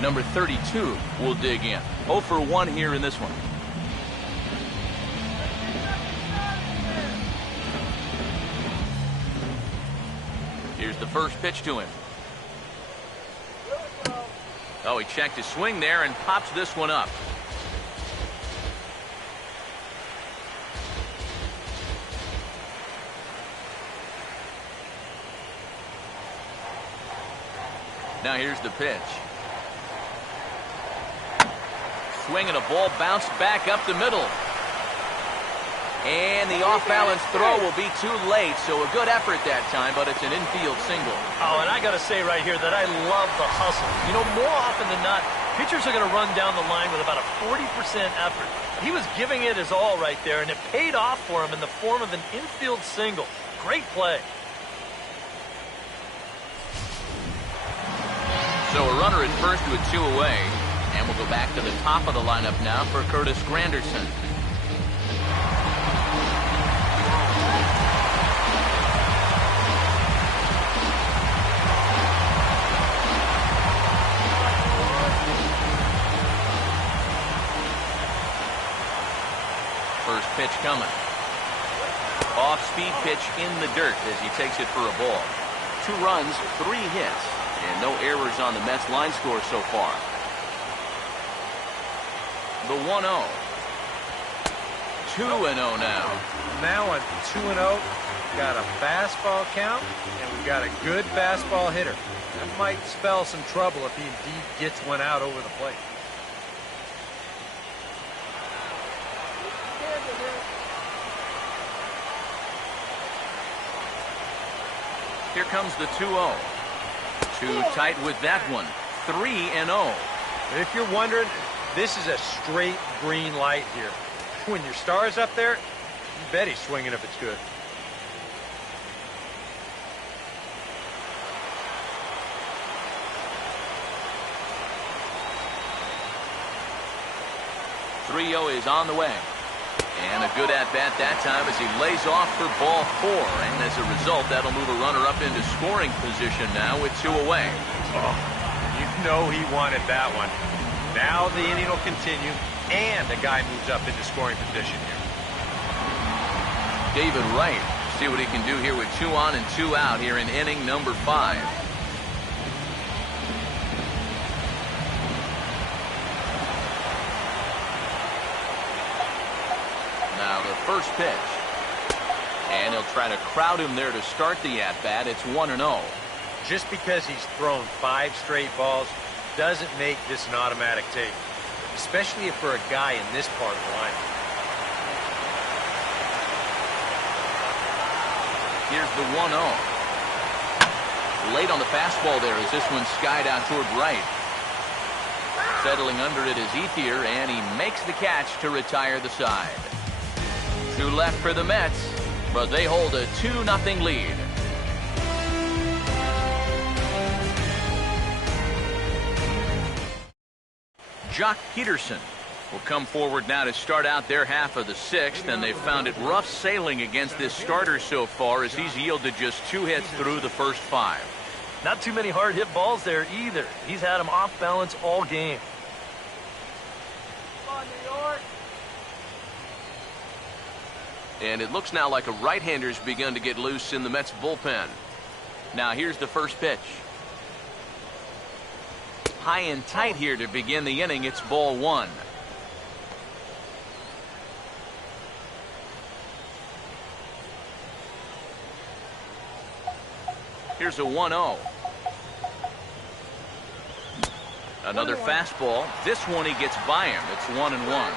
Number 32 will dig in. 0 for 1 here in this one. Here's the first pitch to him. Oh, he checked his swing there and pops this one up. Now here's the pitch. Swing and a ball bounced back up the middle. And the off-balance throw will be too late, so a good effort that time, but it's an infield single. Oh, and I got to say right here that I love the hustle. You know, more often than not, pitchers are going to run down the line with about a 40% effort. He was giving it his all right there, and it paid off for him in the form of an infield single. Great play. So a runner at first with 2 away, and we'll go back to the top of the lineup now for Curtis Granderson. First pitch coming. Off-speed pitch in the dirt as he takes it for a ball. 2 runs, 3 hits, and no errors on the Mets line score so far. The 1-0. 2-0 now. Now on 2-0, got a fastball count, and we've got a good fastball hitter. That might spell some trouble if he indeed gets one out over the plate. Here comes the 2-0. Too tight with that one. 3-0. If you're wondering, this is a straight green light here. When your star's up there, you bet he's swinging if it's good. .30 is on the way. And a good at-bat that time as he lays off for ball 4. And as a result, that'll move a runner up into scoring position now with 2 away. Oh, you know he wanted that one. Now the inning will continue, and the guy moves up into scoring position here. David Wright, see what he can do here with 2 on and 2 out here in inning number 5. Now the first pitch. And he'll try to crowd him there to start the at-bat. It's 1-0. Just because he's thrown 5 straight balls doesn't make this an automatic take, especially if for a guy in this part of the lineup. Here's the 1-0. Late on the fastball there as this one skied out toward right. Settling under it is Ethier, and he makes the catch to retire the side. 2 left for the Mets, but they hold a 2-0 lead. Jock Peterson will come forward now to start out their half of the 6th, and they've found it rough sailing against this starter so far as he's yielded just 2 hits through the first 5. Not too many hard hit balls there either. He's had them off balance all game. Come on, New York. And it looks now like a right-hander's begun to get loose in the Mets bullpen. Now here's the first pitch. High and tight here to begin the inning. It's ball 1. Here's a 1-0. Another fastball. This one he gets by him. It's 1-1.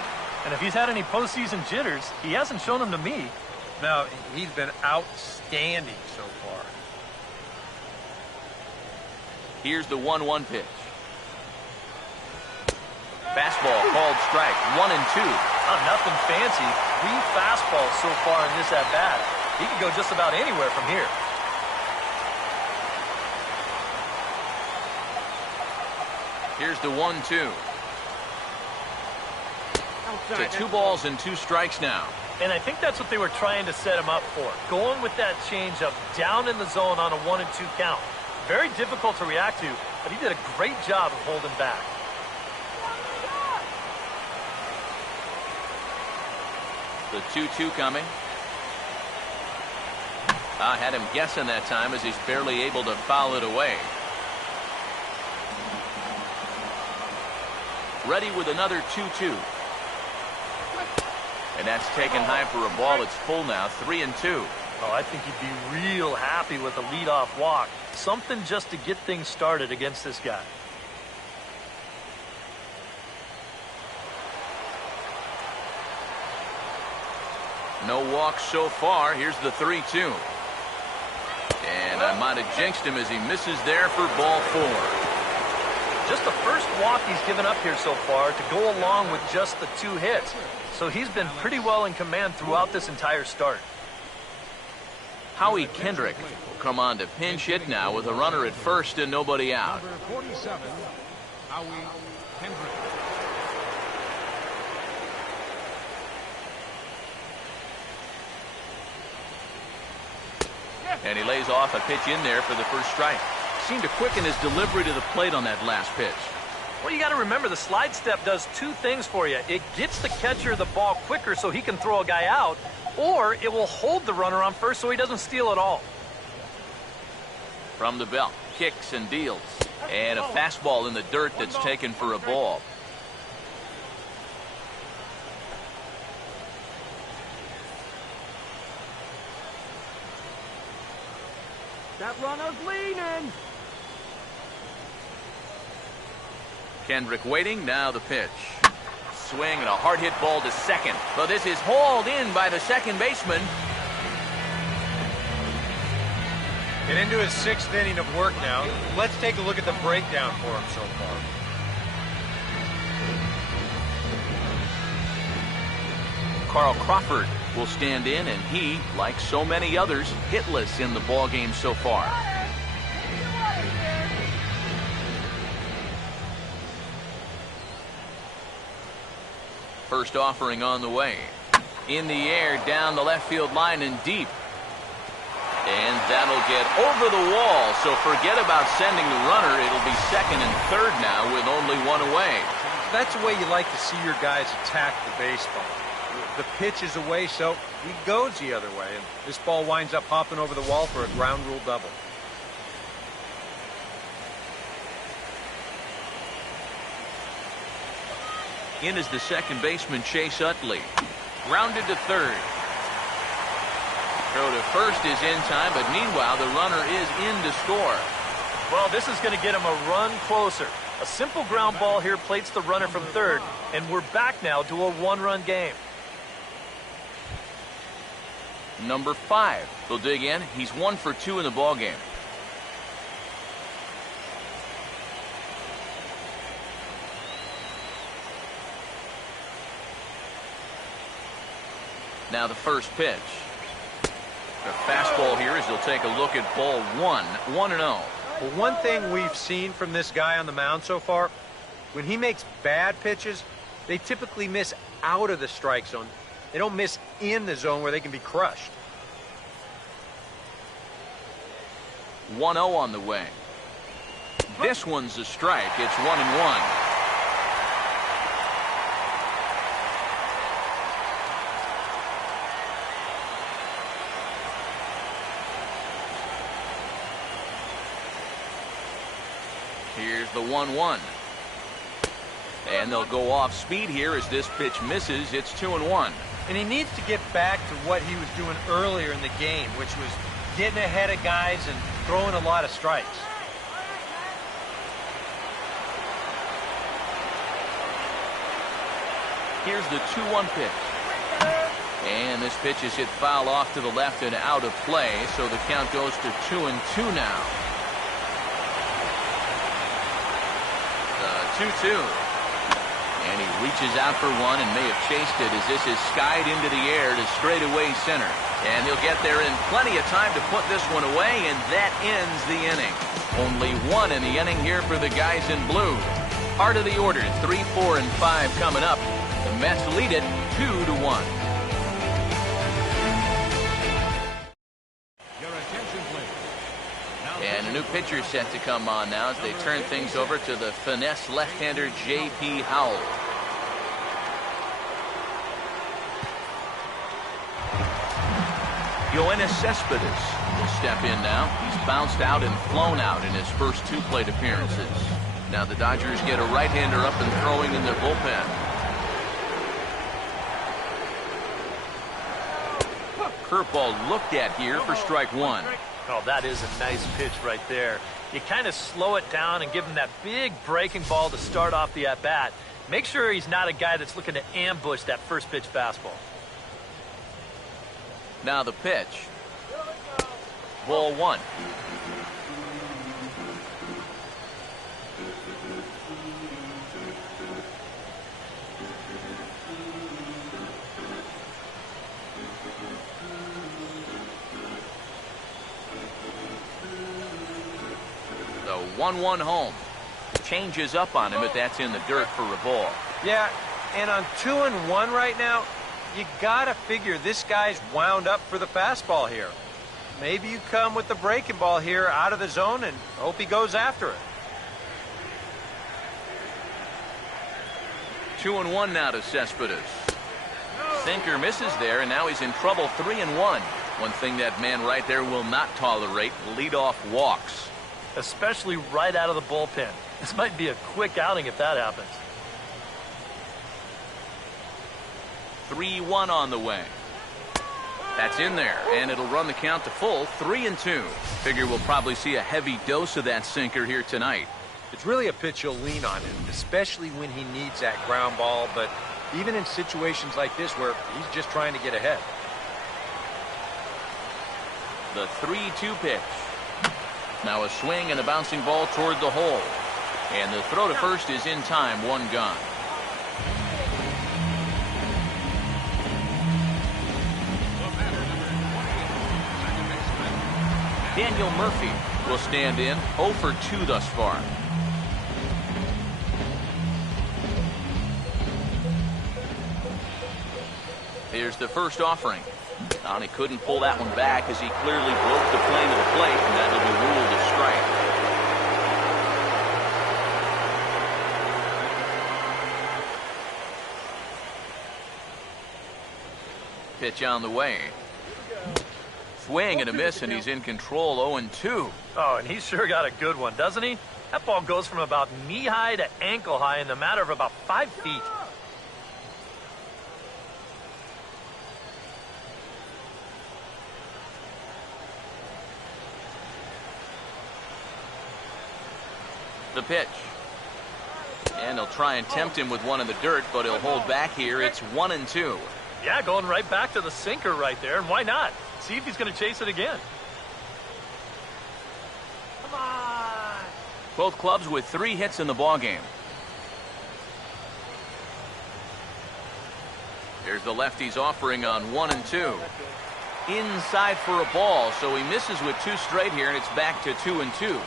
And if he's had any postseason jitters, he hasn't shown them to me. No, he's been outstanding so far. Here's the 1-1 pitch. Fastball called strike. 1-2. Nothing fancy. 3 fastballs so far in this at-bat. He could go just about anywhere from here. Here's the 1-2. To 2 balls and 2 strikes now. And I think that's what they were trying to set him up for. Going with that changeup down in the zone on a 1-2 count. Very difficult to react to, but he did a great job of holding back. The 2-2 coming. I had him guessing that time as he's barely able to foul it away. Ready with another 2-2. And that's taken high for a ball. It's full now, 3-2. Oh, I think he'd be real happy with a leadoff walk. Something just to get things started against this guy. No walks so far. Here's the 3-2. And I might have jinxed him as he misses there for ball 4. Just the first walk he's given up here so far to go along with just the 2 hits. So he's been pretty well in command throughout this entire start. Howie Kendrick will come on to pinch hit now with a runner at first and nobody out. Number 47, Howie Kendrick. And he lays off a pitch in there for the first strike. Seemed to quicken his delivery to the plate on that last pitch. Well, you got to remember the slide step does 2 things for you. It gets the catcher the ball quicker so he can throw a guy out, or it will hold the runner on first so he doesn't steal at all. From the belt, kicks and deals. And a fastball in the dirt that's taken for a ball. That runner's leaning. Kendrick waiting, now the pitch. Swing and a hard hit ball to second. But this is hauled in by the second baseman. Get into his 6th inning of work now. Let's take a look at the breakdown for him so far. Carl Crawford will stand in, and he, like so many others, hitless in the ballgame so far. First offering on the way. In the air, down the left field line and deep. And that'll get over the wall, so forget about sending the runner. It'll be second and third now with only one away. That's the way you like to see your guys attack the baseball. The pitch is away, so he goes the other way, and this ball winds up hopping over the wall for a ground rule double. In is the second baseman, Chase Utley. Grounded to third. Throw to first is in time, but meanwhile the runner is in to score. Well, this is going to get him a run closer. A simple ground ball here plates the runner from third, and we're back now to a one-run game. Number 5. They'll dig in. He's 1 for 2 in the ball game. Now the first pitch. The fastball here as he'll take a look at ball 1, 1-0. Well, one thing we've seen from this guy on the mound so far, when he makes bad pitches, they typically miss out of the strike zone. They don't miss in the zone where they can be crushed. 1-0 on the way. This one's a strike. It's 1-1. Here's the 1-1. And they'll go off speed here as this pitch misses. It's 2-1. And he needs to get back to what he was doing earlier in the game, which was getting ahead of guys and throwing a lot of strikes. Here's the 2-1 pitch. And this pitch is hit foul off to the left and out of play, so the count goes to 2-2 now. 2-2. And he reaches out for one and may have chased it as this is skied into the air to straightaway center. And he'll get there in plenty of time to put this one away, and that ends the inning. Only one in the inning here for the guys in blue. Part of the order, 3, 4, and 5 coming up. The Mets lead it 2-1. And a new pitcher set to come on now as they turn things over to the finesse left-hander J.P. Howell. Yoenis Cespedes will step in now. He's bounced out and flown out in his first 2 plate appearances. Now the Dodgers get a right-hander up and throwing in their bullpen. Curveball looked at here for strike 1. Oh, that is a nice pitch right there. You kind of slow it down and give him that big breaking ball to start off the at-bat. Make sure he's not a guy that's looking to ambush that first pitch fastball. Now the pitch. Ball 1. The 1-1 home. Changes up on him, but that's in the dirt for a ball. Yeah, and on 2-1 right now, you gotta figure this guy's wound up for the fastball here. Maybe you come with the breaking ball here out of the zone and hope he goes after it. 2-1 now to Cespedes. Sinker misses there, and now he's in trouble. 3-1. One thing that man right there will not tolerate: leadoff walks. Especially right out of the bullpen. This might be a quick outing if that happens. 3-1 on the way. That's in there, and it'll run the count to full. 3-2. Figure we'll probably see a heavy dose of that sinker here tonight. It's really a pitch you'll lean on him, especially when he needs that ground ball, but even in situations like this where he's just trying to get ahead. The 3-2 pitch. Now a swing and a bouncing ball toward the hole. And the throw to first is in time, 1 gone. Daniel Murphy will stand in, 0 for 2 thus far. Here's the first offering. And he couldn't pull that one back as he clearly broke the plane to the plate, and that'll be ruled a strike. Pitch on the way. Swing and a miss, and he's in control, 0-2. Oh, and he's sure got a good one, doesn't he? That ball goes from about knee-high to ankle-high in the matter of about 5 feet. The pitch. And he'll try and tempt him with one in the dirt, but he'll hold back here. It's 1-2. Yeah, going right back to the sinker right there, and why not? See if he's going to chase it again. Come on! Both clubs with 3 hits in the ballgame. Here's the lefty's offering on 1-2. Inside for a ball, so he misses with 2 straight here, and it's back to 2-2.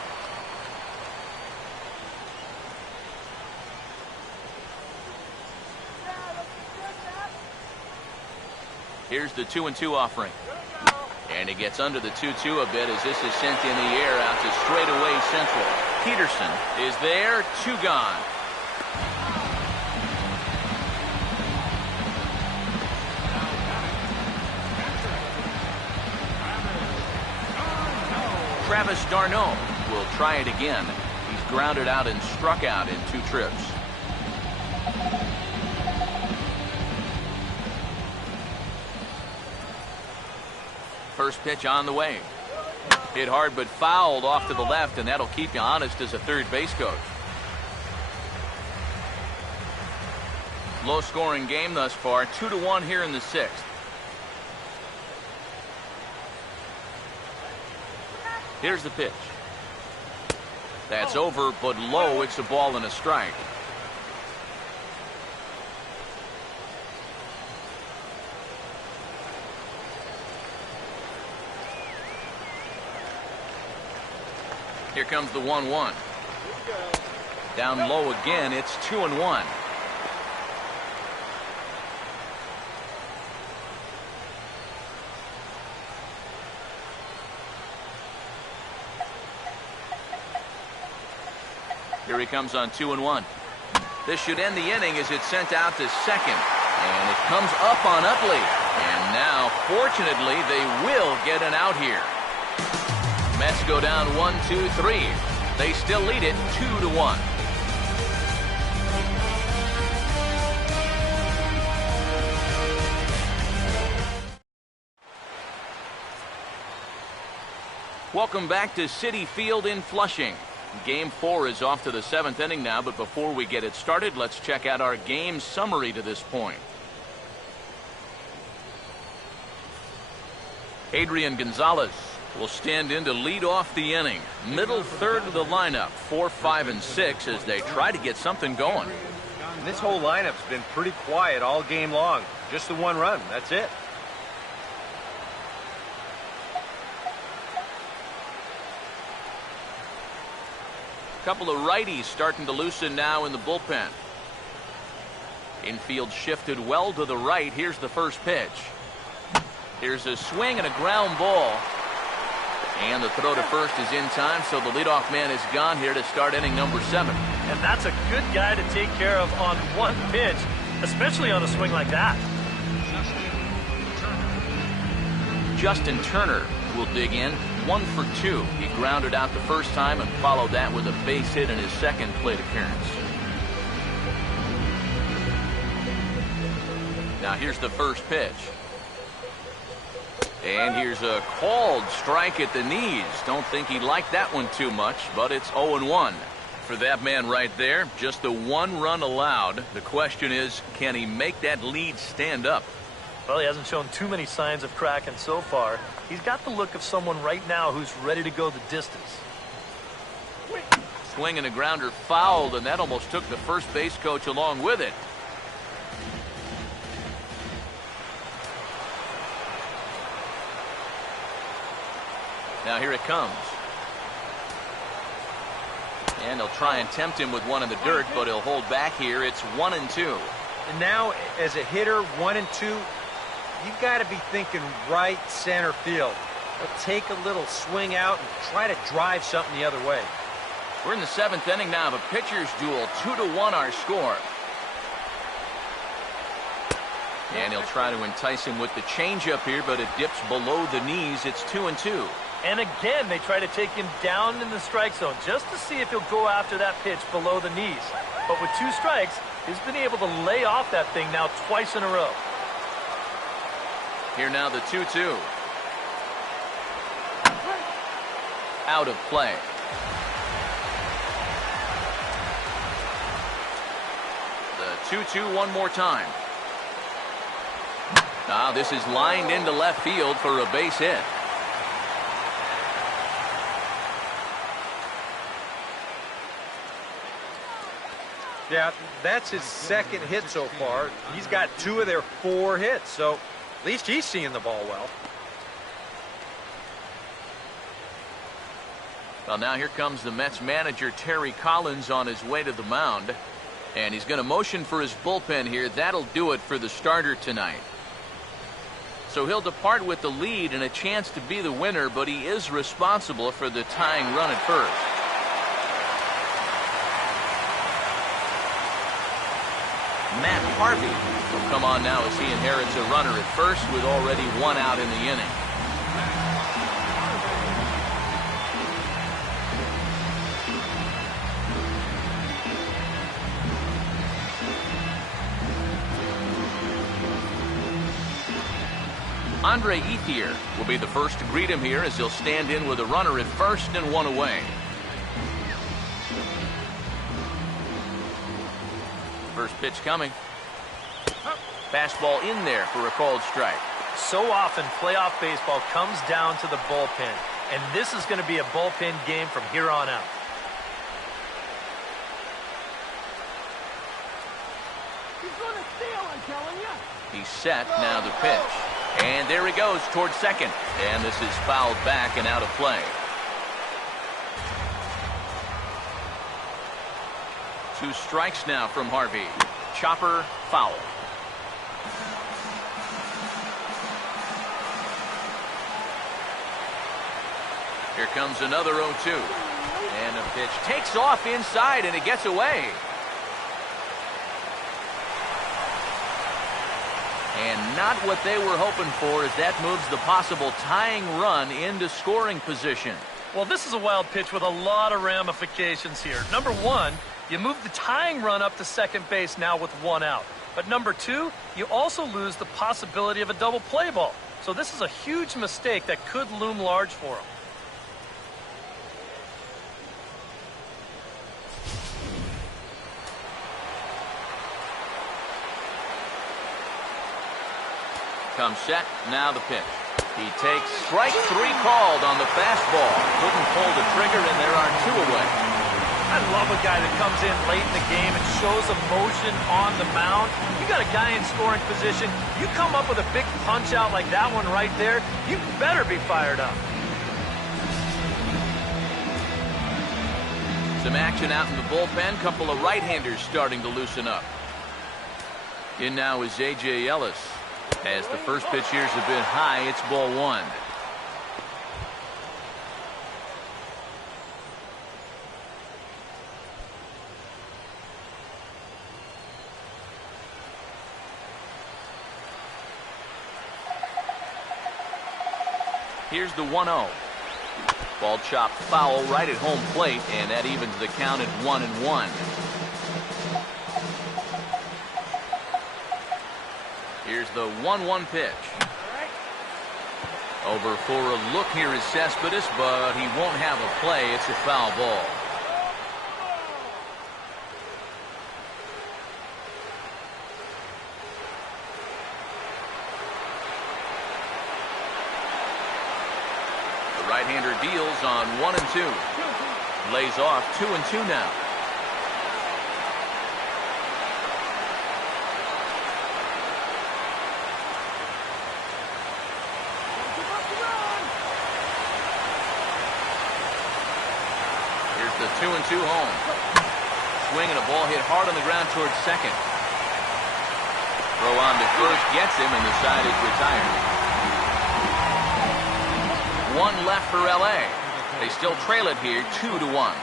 Here's the 2-2 offering. And he gets under the 2-2 a bit as this is sent in the air out to straightaway central. Peterson is there, 2 gone. Travis d'Arnaud will try it again. He's grounded out and struck out in 2 trips. First pitch on the way. Hit hard but fouled off to the left, and that'll keep you honest as a third base coach. Low scoring game thus far, 2-1 here in the 6th. Here's the pitch. That's over but low. It's a ball and a strike. Here comes the 1-1. Down low again. It's 2-1. Here he comes on 2-1. This should end the inning as it's sent out to second. And it comes up on Utley. And now, fortunately, they will get an out here. Mets go down 1-2-3. They still lead it 2-1. Welcome back to Citi Field in Flushing. Game 4 is off to the 7th inning now, but before we get it started, let's check out our game summary to this point. Adrian Gonzalez will stand in to lead off the inning. Middle third of the lineup, 4, 5, and 6 as they try to get something going. This whole lineup's been pretty quiet all game long. Just the 1 run. That's it. Couple of righties starting to loosen now in the bullpen. Infield shifted well to the right. Here's the first pitch. Here's a swing and a ground ball. And the throw to first is in time, so the leadoff man is gone here to start inning number 7. And that's a good guy to take care of on 1 pitch, especially on a swing like that. Justin Turner will dig in, 1 for 2. He grounded out the first time and followed that with a base hit in his second plate appearance. Now here's the first pitch. And here's a called strike at the knees. Don't think he liked that one too much, but it's 0-1. For that man right there, just the 1 run allowed. The question is, can he make that lead stand up? Well, he hasn't shown too many signs of cracking so far. He's got the look of someone right now who's ready to go the distance. Swing and a grounder fouled, and that almost took the first base coach along with it. Now here it comes. And he'll try and tempt him with one in the dirt, but he'll hold back here. It's 1-2. And now, as a hitter, 1 and 2, you've got to be thinking right center field. He'll take a little swing out and try to drive something the other way. We're in the 7th inning now of a pitcher's duel. 2-1 our score. And he'll try to entice him with the changeup here, but it dips below the knees. It's 2-2. And again, they try to take him down in the strike zone just to see if he'll go after that pitch below the knees. But with 2 strikes, he's been able to lay off that thing now twice in a row. Here now the 2-2. Out of play. The 2-2 one more time. Now this is lined into left field for a base hit. Yeah, that's his 2nd hit so far. He's got 2 of their 4 hits, so at least he's seeing the ball well. Well, now here comes the Mets manager, Terry Collins, on his way to the mound. And he's going to motion for his bullpen here. That'll do it for the starter tonight. So he'll depart with the lead and a chance to be the winner, but he is responsible for the tying run at first. Matt Harvey will come on now as he inherits a runner at first with already 1 out in the inning. Andre Ethier will be the first to greet him here as he'll stand in with a runner at first and 1 away. First pitch coming. Fastball in there for a called strike. So often playoff baseball comes down to the bullpen, and this is going to be a bullpen game from here on out. He's gonna steal, I'm telling you. He's set, now the pitch. And there he goes towards second. And this is fouled back and out of play. 2 strikes now from Harvey. Chopper, foul. Here comes another 0-2. And the pitch takes off inside and it gets away. And not what they were hoping for as that moves the possible tying run into scoring position. Well, this is a wild pitch with a lot of ramifications here. Number 1, you move the tying run up to second base now with 1 out. But number 2, you also lose the possibility of a double play ball. So this is a huge mistake that could loom large for him. Comes set, now the pitch. He takes strike 3 called on the fastball. Couldn't pull the trigger, and there are 2 away. I love a guy that comes in late in the game and shows emotion on the mound. You got a guy in scoring position. You come up with a big punch out like that one right there, you better be fired up. Some action out in the bullpen. Couple of right-handers starting to loosen up. In now is A.J. Ellis. As the first pitch here's a bit high, it's ball 1. Here's the 1-0. Ball chopped foul right at home plate, and that evens the count at 1-1. Here's the 1-1 pitch. Over for a look here is Cespedes, but he won't have a play. It's a foul ball. The right-hander deals on 1-2. Lays off 2-2 now. The 2-2 home. Swing and a ball hit hard on the ground towards second. Throw on to first gets him, and the side is retired. One left for L.A. They still trail it here 2-1.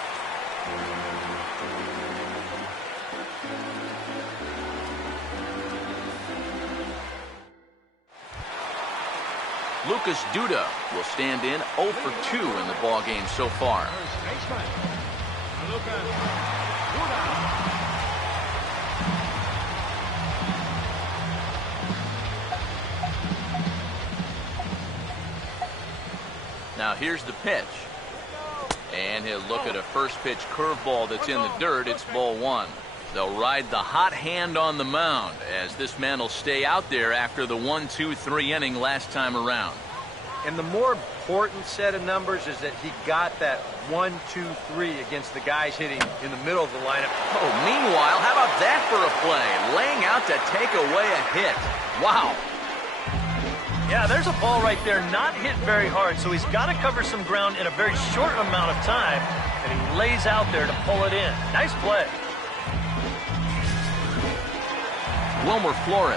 Lucas Duda will stand in 0 for 2 in the ball game so far. Now here's the pitch. And he'll look at a first pitch curveball that's in the dirt. It's ball 1. They'll ride the hot hand on the mound as this man will stay out there after the 1-2-3 inning last time around. And the more important set of numbers is that he got that 1-2-3 against the guys hitting in the middle of the lineup. Oh, meanwhile, how about that for a play? Laying out to take away a hit. Wow. Yeah, there's a ball right there, not hit very hard, so he's got to cover some ground in a very short amount of time, and he lays out there to pull it in. Nice play. Wilmer Flores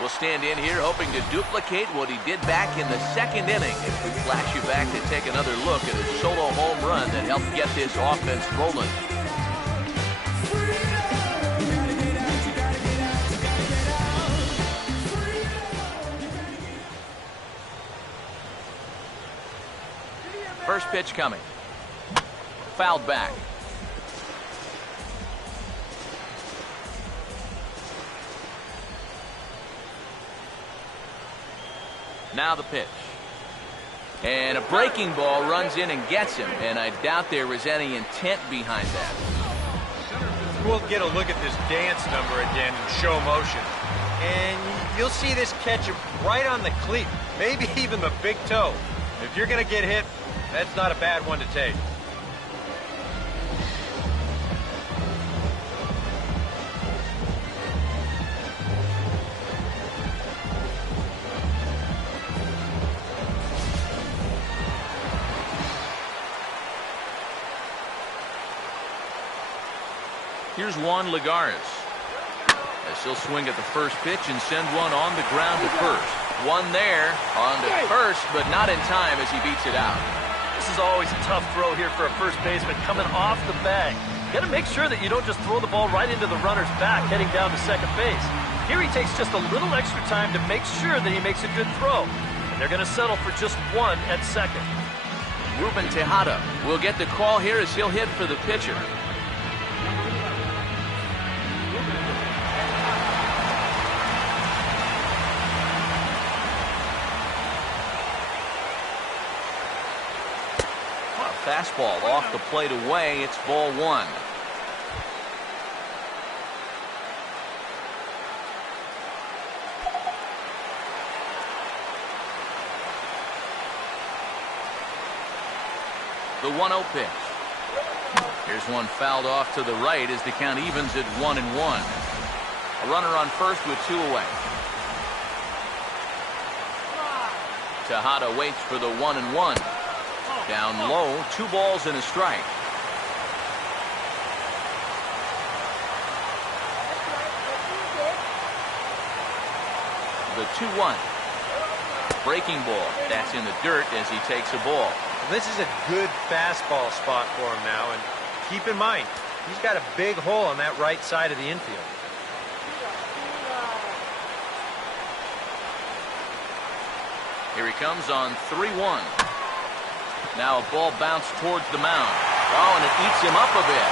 will stand in here hoping to duplicate what he did back in the second inning. If we flash you back to take another look at his solo home run that helped get this offense rolling. First pitch coming. Fouled back. Now the pitch. And a breaking ball runs in and gets him, and I doubt there was any intent behind that. We'll get a look at this dance number again in show motion. And you'll see this catch him right on the cleat, maybe even the big toe. If you're going to get hit, that's not a bad one to take. Here's Juan Lagares. As he'll swing at the first pitch and send one on the ground to first. One there on to first, but not in time as he beats it out. This is always a tough throw here for a first baseman coming off the bag. You got to make sure that you don't just throw the ball right into the runner's back heading down to second base. Here he takes just a little extra time to make sure that he makes a good throw. And they're going to settle for just one at second. Ruben Tejada will get the call here as he'll hit for the pitcher. Fastball off the plate away. It's ball 1. The 1-0 pitch. Here's one fouled off to the right as the count evens at 1-1. A runner on first with 2 away. Tejada waits for the 1-1. Down low, 2 balls and a strike. The 2-1. Breaking ball. That's in the dirt as he takes a ball. This is a good fastball spot for him now, and keep in mind, he's got a big hole on that right side of the infield. Here he comes on 3-1. Now a ball bounced towards the mound. Oh, and it eats him up a bit.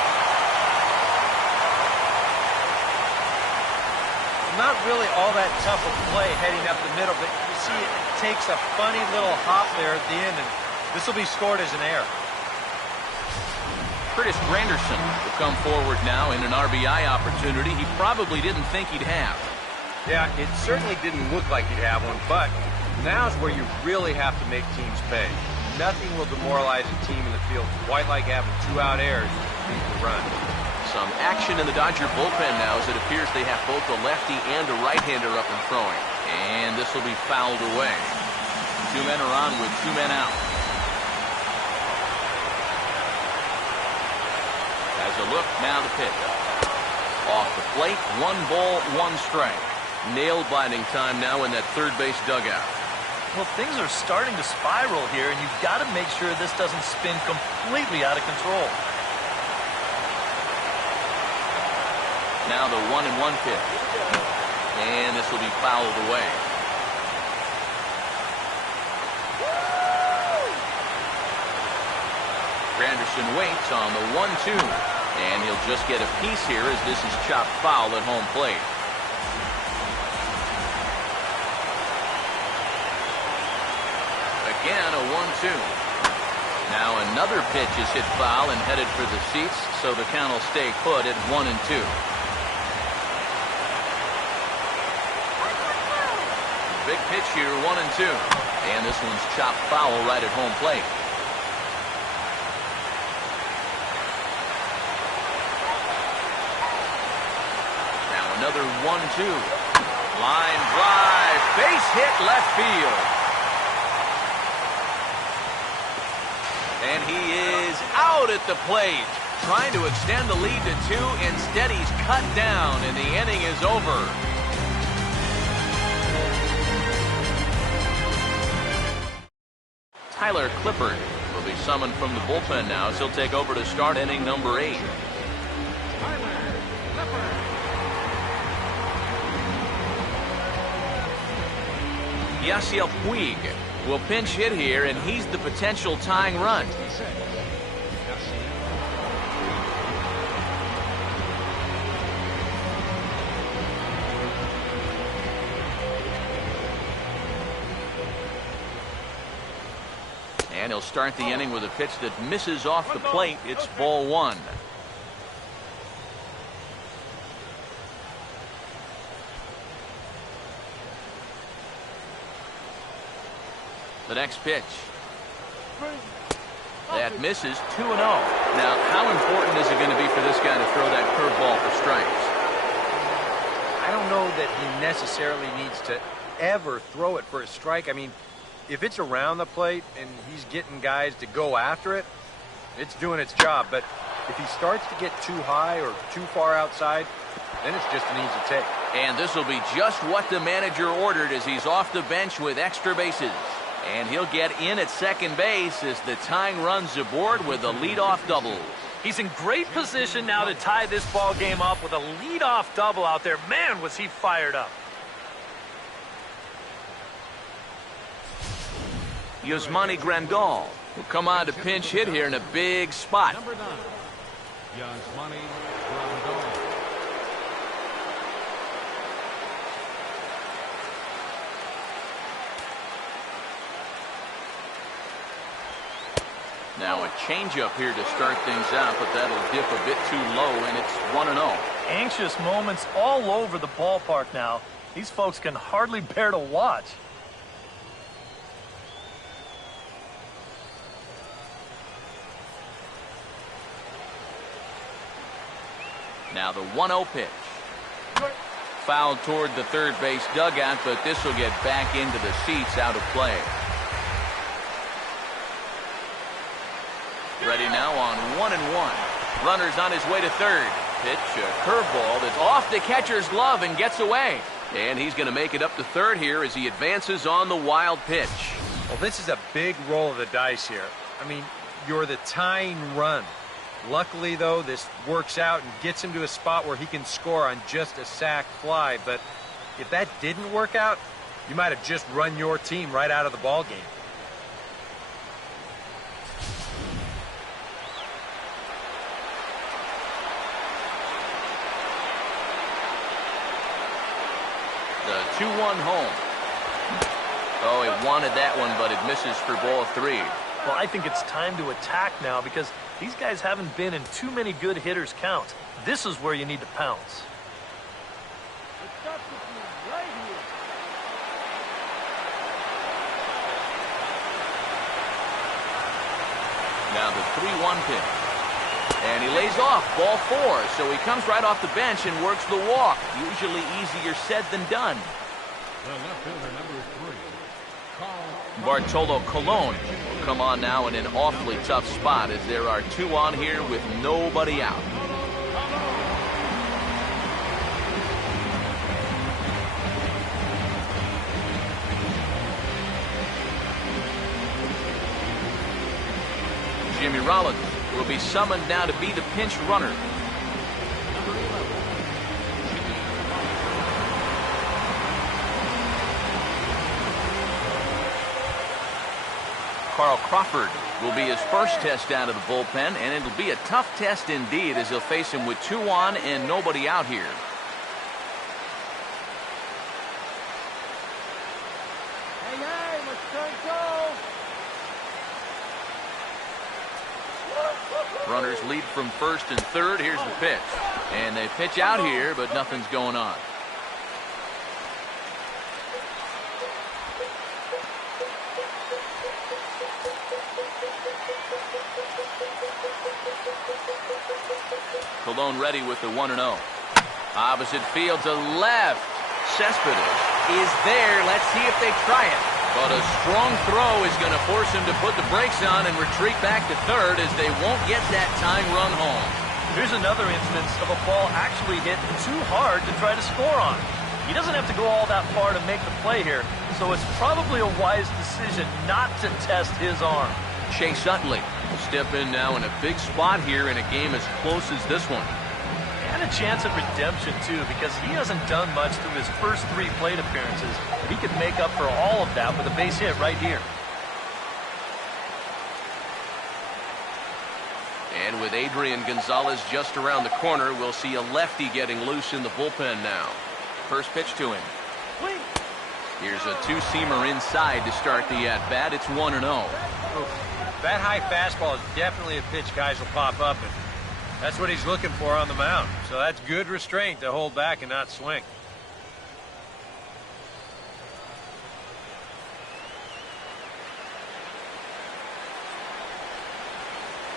Not really all that tough a play heading up the middle, but you see it takes a funny little hop there at the end, and this will be scored as an error. Curtis Granderson will come forward now in an RBI opportunity he probably didn't think he'd have. Yeah, it certainly didn't look like he'd have one, but now's where you really have to make teams pay. Nothing will demoralize a team in the field quite like having 2 out errors beat the run. Some action in the Dodger bullpen now as it appears they have both a lefty and a right-hander up and throwing. And this will be fouled away. 2 men are on with 2 men out. As a look, now the pitch. Off the plate, 1 ball, 1 strike. Nail-biting time now in that third base dugout. Well, things are starting to spiral here, and you've got to make sure this doesn't spin completely out of control. Now the 1-1 pitch. And this will be fouled away. Granderson waits on the 1-2. And he'll just get a piece here as this is chopped foul at home plate. Again, a 1-2. Now another pitch is hit foul and headed for the seats, so the count will stay put at 1-2. Big pitch here, 1-2. And this one's chopped foul right at home plate. Now another 1-2. Line drive, base hit left field. And he is out at the plate, trying to extend the lead to 2. Instead, he's cut down, and the inning is over. Tyler Clippard will be summoned from the bullpen now, as he'll take over to start inning number 8. Yasiel Puig will pinch hit here, and he's the potential tying run. And he'll start the inning with a pitch that misses off the plate. It's ball 1. The next pitch. That misses 2-0. Now, how important is it going to be for this guy to throw that curveball for strikes? I don't know that he necessarily needs to ever throw it for a strike. I mean, if it's around the plate and he's getting guys to go after it, it's doing its job. But if he starts to get too high or too far outside, then it's just an easy take. And this will be just what the manager ordered as he's off the bench with extra bases. And he'll get in at second base as the tying run's aboard with a leadoff double. He's in great position now to tie this ball game up with a leadoff double out there. Man, was he fired up. Yasmani Grandal will come on to pinch hit here in a big spot. Number 9, Yasmani Grandal. Now a changeup here to start things out, but that'll dip a bit too low, and it's 1-0. Anxious moments all over the ballpark now. These folks can hardly bear to watch. Now the 1-0 pitch. Fouled toward the third base dugout, but this will get back into the seats, out of play. Ready now on 1-1. Runner's on his way to third. Pitch, a curveball that's off the catcher's glove and gets away. And he's going to make it up to third here as he advances on the wild pitch. Well, this is a big roll of the dice here. I mean, you're the tying run. Luckily, though, this works out and gets him to a spot where he can score on just a sac fly. But if that didn't work out, you might have just run your team right out of the ball game. The 2-1 home. Oh, he wanted that one, but it misses for ball 3. Well, I think it's time to attack now because these guys haven't been in too many good hitters' counts. This is where you need to pounce. It starts with you right here. Now the 3-1 pitch. And he lays off, ball 4. So he comes right off the bench and works the walk. Usually easier said than done. The left fielder, number 3, Carl Bartolo Colon will come on now in an awfully tough spot as there are 2 on here with nobody out. Jimmy Rollins will be summoned now to be the pinch runner. Carl Crawford will be his first test out of the bullpen, and it'll be a tough test indeed as he'll face him with 2 on and nobody out here. Hey, let's turn go. Runners lead from first and third. Here's the pitch. And they pitch out here, but nothing's going on. Colon ready with the 1-0. Opposite field to left. Cespedes is there. Let's see if they try it. But a strong throw is going to force him to put the brakes on and retreat back to third as they won't get that tying run home. Here's another instance of a ball actually hit too hard to try to score on. He doesn't have to go all that far to make the play here, so it's probably a wise decision not to test his arm. Chase Utley will step in now in a big spot here in a game as close as this one. And a chance at redemption, too, because he hasn't done much through his first 3 plate appearances. He could make up for all of that with a base hit right here. And with Adrian Gonzalez just around the corner, we'll see a lefty getting loose in the bullpen now. First pitch to him. Here's a 2-seamer inside to start the at-bat. It's 1-0. That high fastball is definitely a pitch guys will pop up, and that's what he's looking for on the mound. So that's good restraint to hold back and not swing.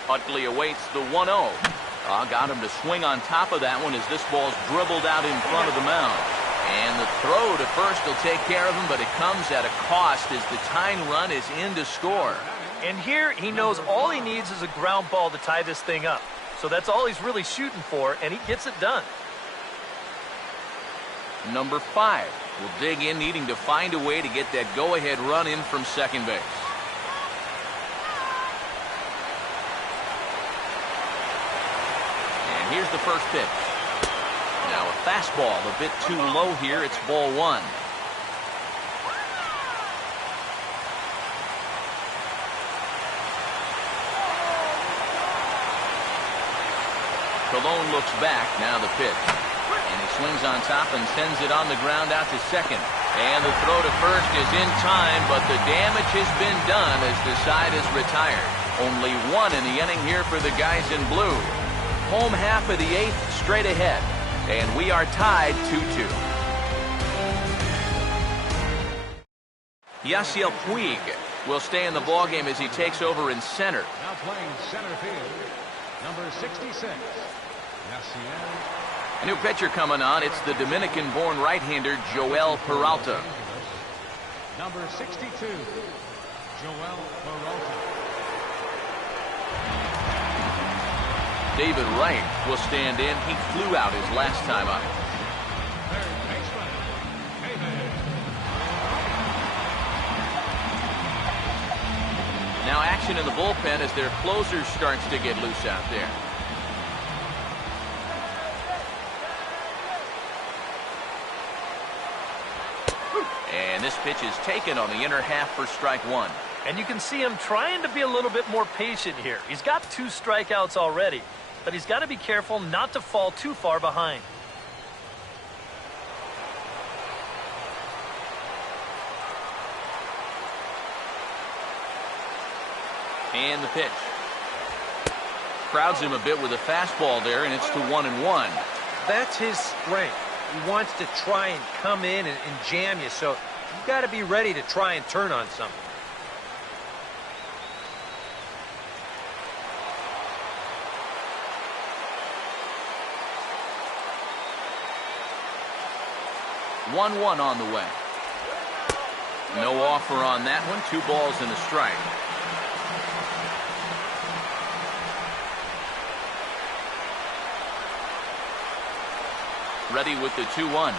Utley awaits the 1-0. Got him to swing on top of that one as this ball's dribbled out in front of the mound. And the throw to first will take care of him, but it comes at a cost as the tying run is in to score. And here he knows all he needs is a ground ball to tie this thing up. So that's all he's really shooting for, and he gets it done. Number 5 will dig in, needing to find a way to get that go-ahead run in from second base. And here's the first pitch. Now a fastball a bit too low here. It's ball 1. Colon looks back. Now the pitch. And he swings on top and sends it on the ground out to second. And the throw to first is in time, but the damage has been done as the side is retired. Only 1 in the inning here for the guys in blue. Home half of the 8th straight ahead. And we are tied 2-2. Yasiel Puig will stay in the ballgame as he takes over in center. Now playing center field, number 66. Yasiel. A new pitcher coming on. It's the Dominican-born right-hander Joel Peralta. Number 62, Joel Peralta. David Wright will stand in. He flew out his last time up. Third baseman, David. Now action in the bullpen as their closer starts to get loose out there. And this pitch is taken on the inner half for strike 1. And you can see him trying to be a little bit more patient here. He's got 2 strikeouts already, but he's got to be careful not to fall too far behind. And the pitch. Crowds him a bit with a fastball there, and it's to 1-1. That's his strength. He wants to try and come in and jam you, so you've got to be ready to try and turn on something. One on the way. No offer on that one. 2 balls and a strike. Ready with the 2-1.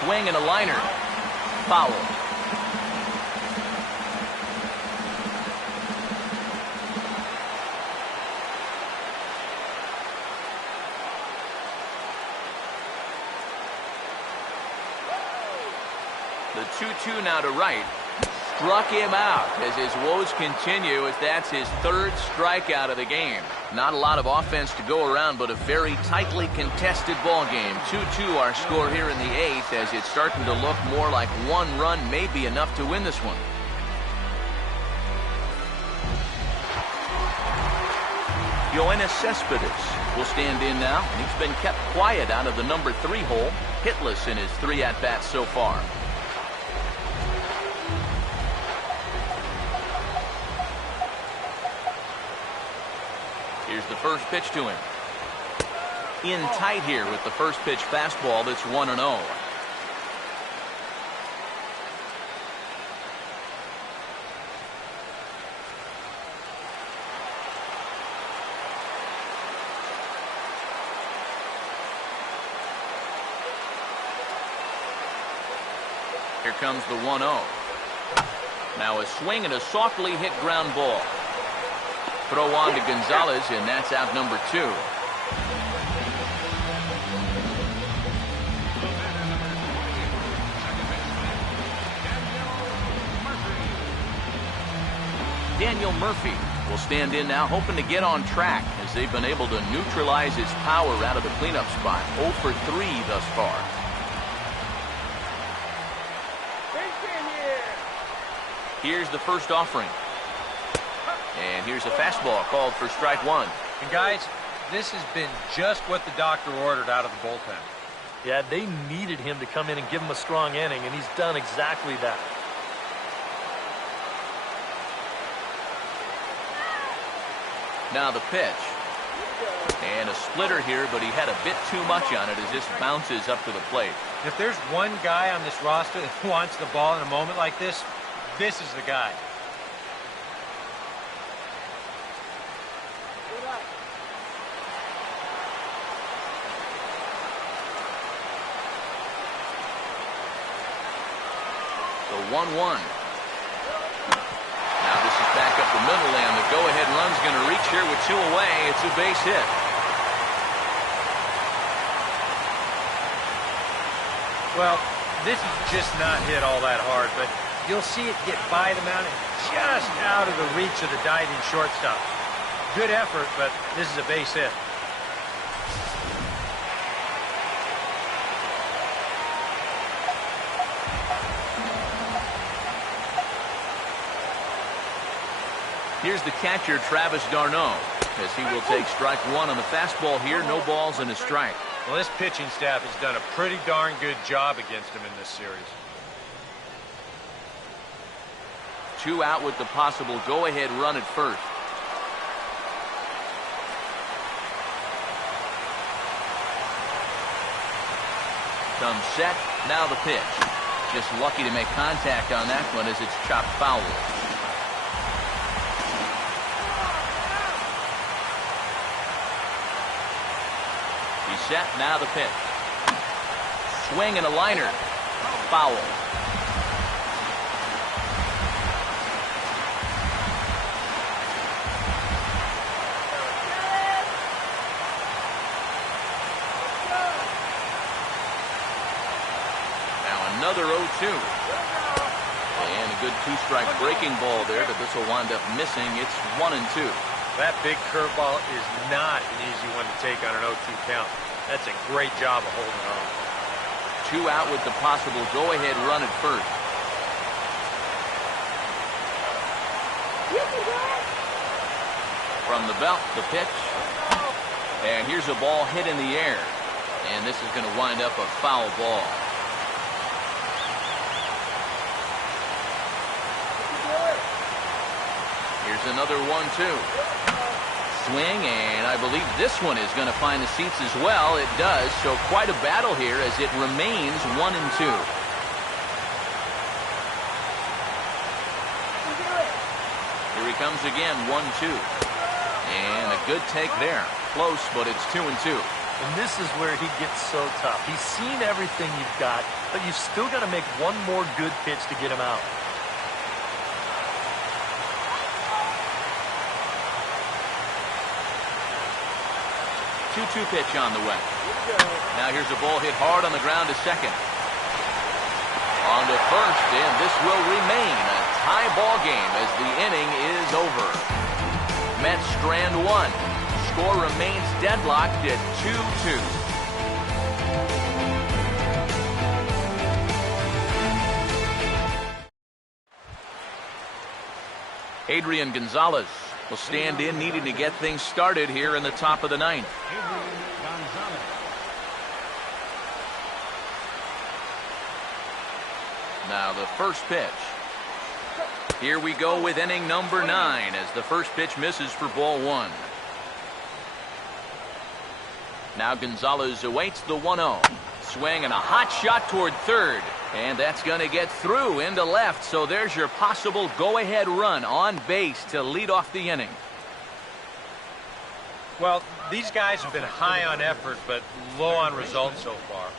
Swing and a liner. Foul. 2-2 now to right. Struck him out as his woes continue, as that's his third strikeout of the game. Not a lot of offense to go around, but a very tightly contested ball game. 2-2 our score here in the 8th, as it's starting to look more like one run may be enough to win this one. Yoenis Cespedes will stand in now, and he's been kept quiet out of the number 3 hole, hitless in his 3 at-bats so far. Here's the first pitch to him. In tight here with the first pitch fastball that's 1-0. Here comes the 1-0. Now a swing and a softly hit ground ball. Throw on to Gonzalez, and that's out number 2. Daniel Murphy will stand in now, hoping to get on track, as they've been able to neutralize his power out of the cleanup spot. 0 for 3 thus far. Here's the first offering. And here's a fastball called for strike 1. And guys, this has been just what the doctor ordered out of the bullpen. Yeah, they needed him to come in and give him a strong inning, and he's done exactly that. Now the pitch. And a splitter here, but he had a bit too much on it as this bounces up to the plate. If there's one guy on this roster that wants the ball in a moment like this, this is the guy. So 1-1. Now this is back up the middle, and the go-ahead run's going to reach here with 2 away. It's a base hit. Well, this is just not hit all that hard, but you'll see it get by the mound and just out of the reach of the diving shortstop. Good effort, but this is a base hit. Here's the catcher, Travis d'Arnaud, as he will take strike 1 on the fastball here. No balls and a strike. Well, this pitching staff has done a pretty darn good job against him in this series. 2 out with the possible go-ahead run at first. Comes set. Now the pitch. Just lucky to make contact on that one as it's chopped foul. Set, now the pitch. Swing and a liner. Foul. Now another 0-2. And a good 2-strike breaking ball there, but this will wind up missing. It's 1-2. That big curveball is not an easy one to take on an 0-2 count. That's a great job of holding on. 2 out with the possible go-ahead run at first. From the belt, the pitch. And here's a ball hit in the air. And this is going to wind up a foul ball. Here's another 1-2. Swing, and I believe this one is going to find the seats as well. It does, so quite a battle here as it remains 1-2. Here he comes again, 1-2. And a good take there. Close, but it's 2-2. And this is where he gets so tough. He's seen everything you've got, but you've still got to make one more good pitch to get him out. 2-2 pitch on the way. Now here's a ball hit hard on the ground to second. on to first, and this will remain a tie ball game as the inning is over. Mets strand one. Score remains deadlocked at 2-2. Adrian Gonzalez will stand in, needing to get things started here in the top of the ninth. Now the first pitch. Here we go with inning number 9 as the first pitch misses for ball 1. Now Gonzalez awaits the 1-0. Swing and a hot shot toward third. And that's going to get through into left. So there's your possible go-ahead run on base to lead off the inning. Well, these guys have been high on effort, but low on results so far.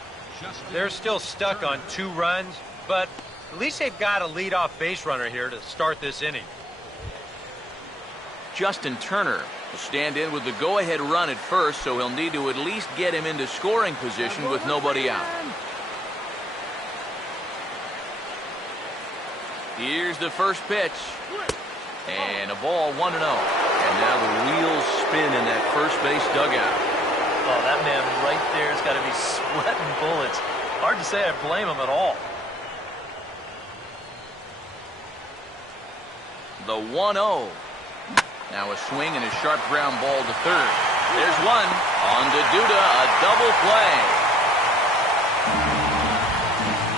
They're still stuck on 2 runs, but at least they've got a leadoff base runner here to start this inning. Justin Turner will stand in with the go-ahead run at first, so he'll need to at least get him into scoring position with nobody out. Here's the first pitch. And a ball 1-0. And now the wheels spin in that first base dugout. Oh, that man right there has got to be sweating bullets. Hard to say I blame him at all. The 1-0. Now a swing and a sharp ground ball to third. There's one. On to Duda, a double play.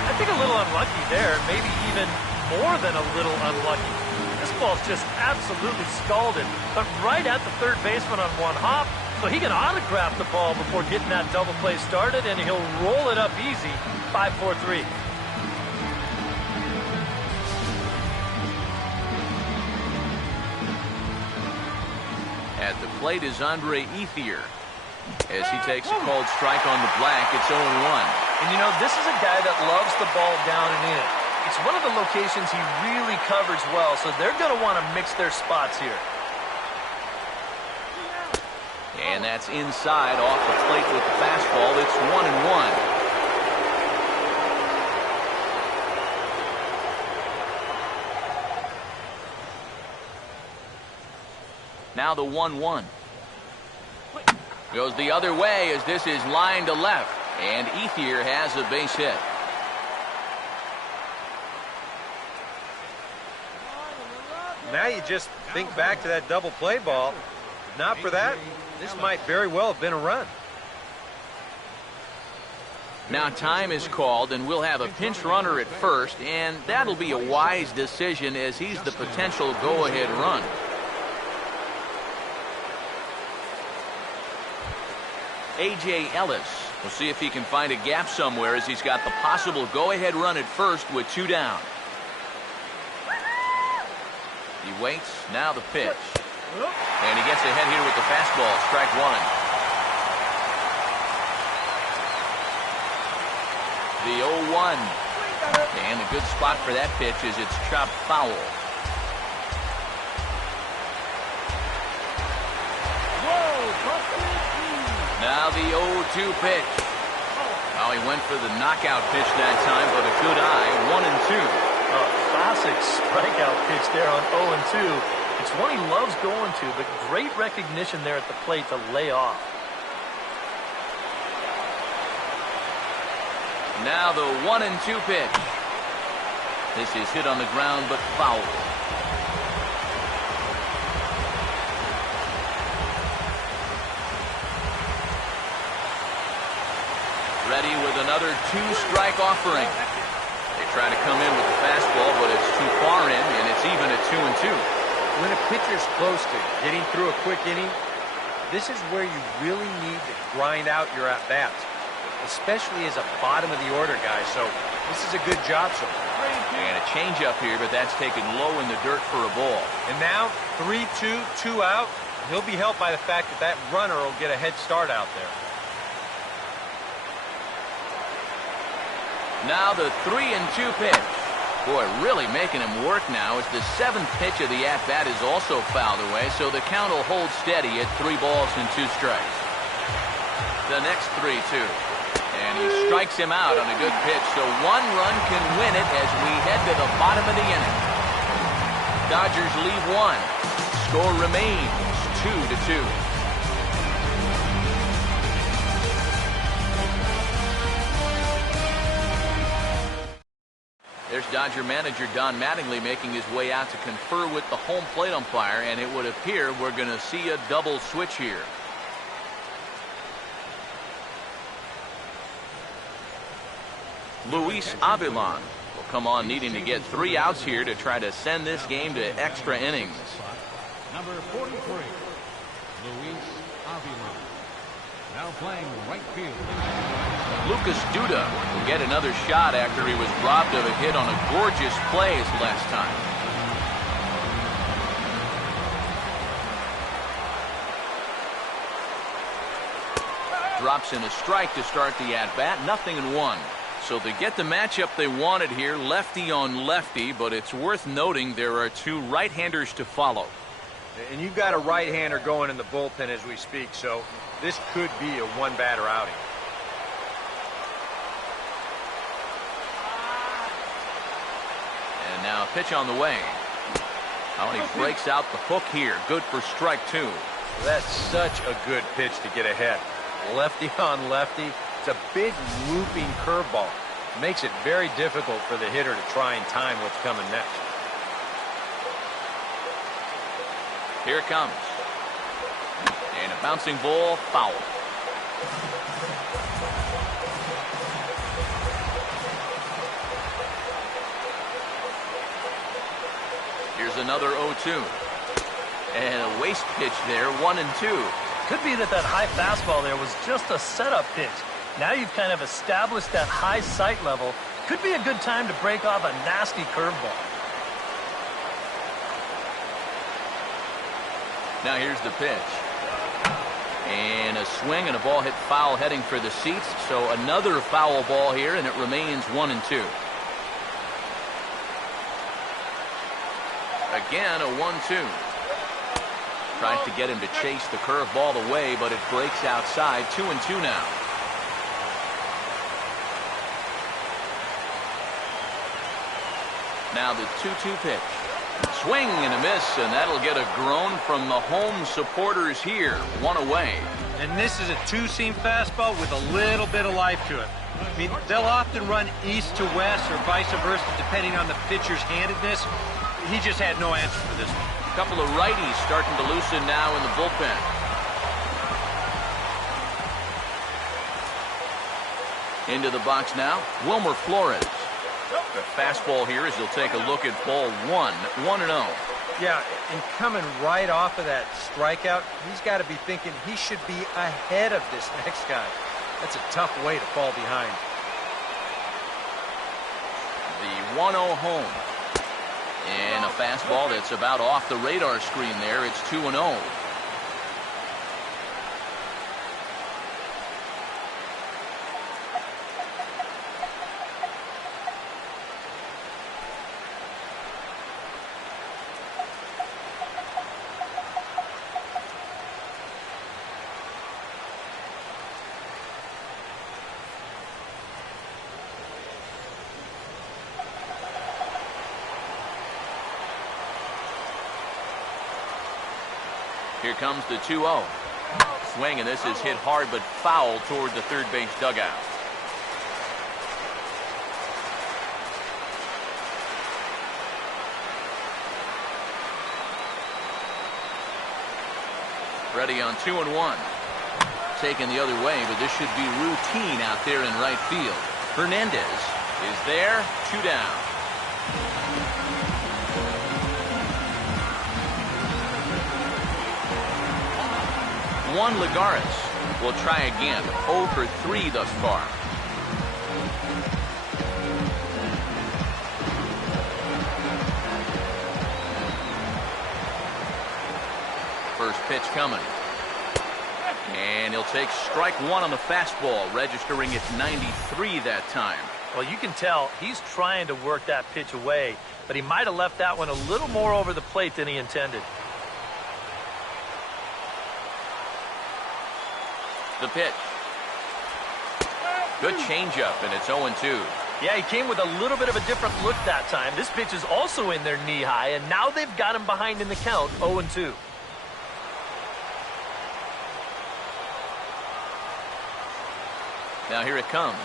I think a little unlucky there, maybe even more than a little unlucky. This ball's just absolutely scalded, but right at the third baseman on one hop, so he can autograph the ball before getting that double play started, and he'll roll it up easy. 5-4-3. At the plate is Andre Ethier. As he takes a called strike on the black, it's 0-1. And you know, this is a guy that loves the ball down and in. It's one of the locations he really covers well, so they're going to want to mix their spots here. And that's inside off the plate with the fastball. It's 1-1. Now the 1-1. Goes the other way as this is lined to left. And Ethier has a base hit. Now you just think back to that double play ball. If not for that, this might very well have been a run. Now time is called, and we'll have a pinch runner at first, and that'll be a wise decision as he's the potential go-ahead run. A.J. Ellis will see if he can find a gap somewhere as he's got the possible go-ahead run at first with 2 down. He waits, now the pitch. And he gets ahead here with the fastball, strike 1. The 0-1. And a good spot for that pitch is it's chopped foul. Now the 0-2 pitch. Oh, he went for the knockout pitch that time, but a good eye, 1-2. A classic strikeout pitch there on 0-2. It's one he loves going to, but great recognition there at the plate to lay off. Now the 1-2 pitch. This is hit on the ground, but foul. Ready with another 2-strike offering. They try to come in with the fastball, but it's too far in, and it's even at 2-2. When a pitcher's close to getting through a quick inning, this is where you really need to grind out your at-bats, especially as a bottom-of-the-order guy, so this is a good job so far. And a changeup here, but that's taken low in the dirt for a ball. And now, 3-2, 2 out. He'll be helped by the fact that that runner will get a head start out there. Now the 3-2 pitch. Boy, really making him work now as the 7th pitch of the at-bat is also fouled away, so the count will hold steady at 3 balls and 2 strikes. The next 3-2. And he strikes him out on a good pitch, so one run can win it as we head to the bottom of the inning. Dodgers leave one. Score remains 2-2. There's Dodger manager Don Mattingly making his way out to confer with the home plate umpire, and it would appear we're going to see a double switch here. Luis Avilan will come on needing to get 3 outs here to try to send this game to extra innings. Number 43, Luis Avilan. Now playing right field. Lucas Duda will get another shot after he was robbed of a hit on a gorgeous play his last time. Drops in a strike to start the at-bat, 0-1. So they get the matchup they wanted here, lefty on lefty, but it's worth noting there are 2 right-handers to follow. And you've got a right-hander going in the bullpen as we speak, so this could be a one-batter outing. And now a pitch on the way. Oh, and he breaks out the hook here. Good for strike 2. That's such a good pitch to get ahead. Lefty on lefty. It's a big looping curveball. It makes it very difficult for the hitter to try and time what's coming next. Here it comes. And a bouncing ball, foul. Here's another 0-2. And a waste pitch there, 1-2. Could be that high fastball there was just a setup pitch. Now you've kind of established that high sight level. Could be a good time to break off a nasty curveball. Now here's the pitch. And a swing and a ball hit foul heading for the seats. So another foul ball here, and it remains 1-2. Again, a 1-2. Tries to get him to chase the curveball away, but it breaks outside. 2-2 now. Now the 2-2 pitch. Swing and a miss, and that'll get a groan from the home supporters here. 1 away. And this is a two-seam fastball with a little bit of life to it. I mean, they'll often run east to west or vice versa, depending on the pitcher's handedness. He just had no answer for this one. A couple of righties starting to loosen now in the bullpen. Into the box now, Wilmer Flores. The fastball here as he'll take a look at ball 1, 1-0. Yeah, and coming right off of that strikeout, he's got to be thinking he should be ahead of this next guy. That's a tough way to fall behind. The 1-0 home. And a fastball that's about off the radar screen there. It's 2-0. Here comes the 2-0. Swing, and this is hit hard but foul toward the third base dugout. Ready on 2-1. Taken the other way, but this should be routine out there in right field. Hernandez is there, 2 down. Juan Lagares will try again. 0 for 3 thus far. First pitch coming. And he'll take strike 1 on the fastball, registering at 93 that time. Well, you can tell he's trying to work that pitch away, but he might have left that one a little more over the plate than he intended. The pitch. Good changeup, and it's 0-2. Yeah, he came with a little bit of a different look that time. This pitch is also in their knee high, and now they've got him behind in the count, 0-2. Now here it comes.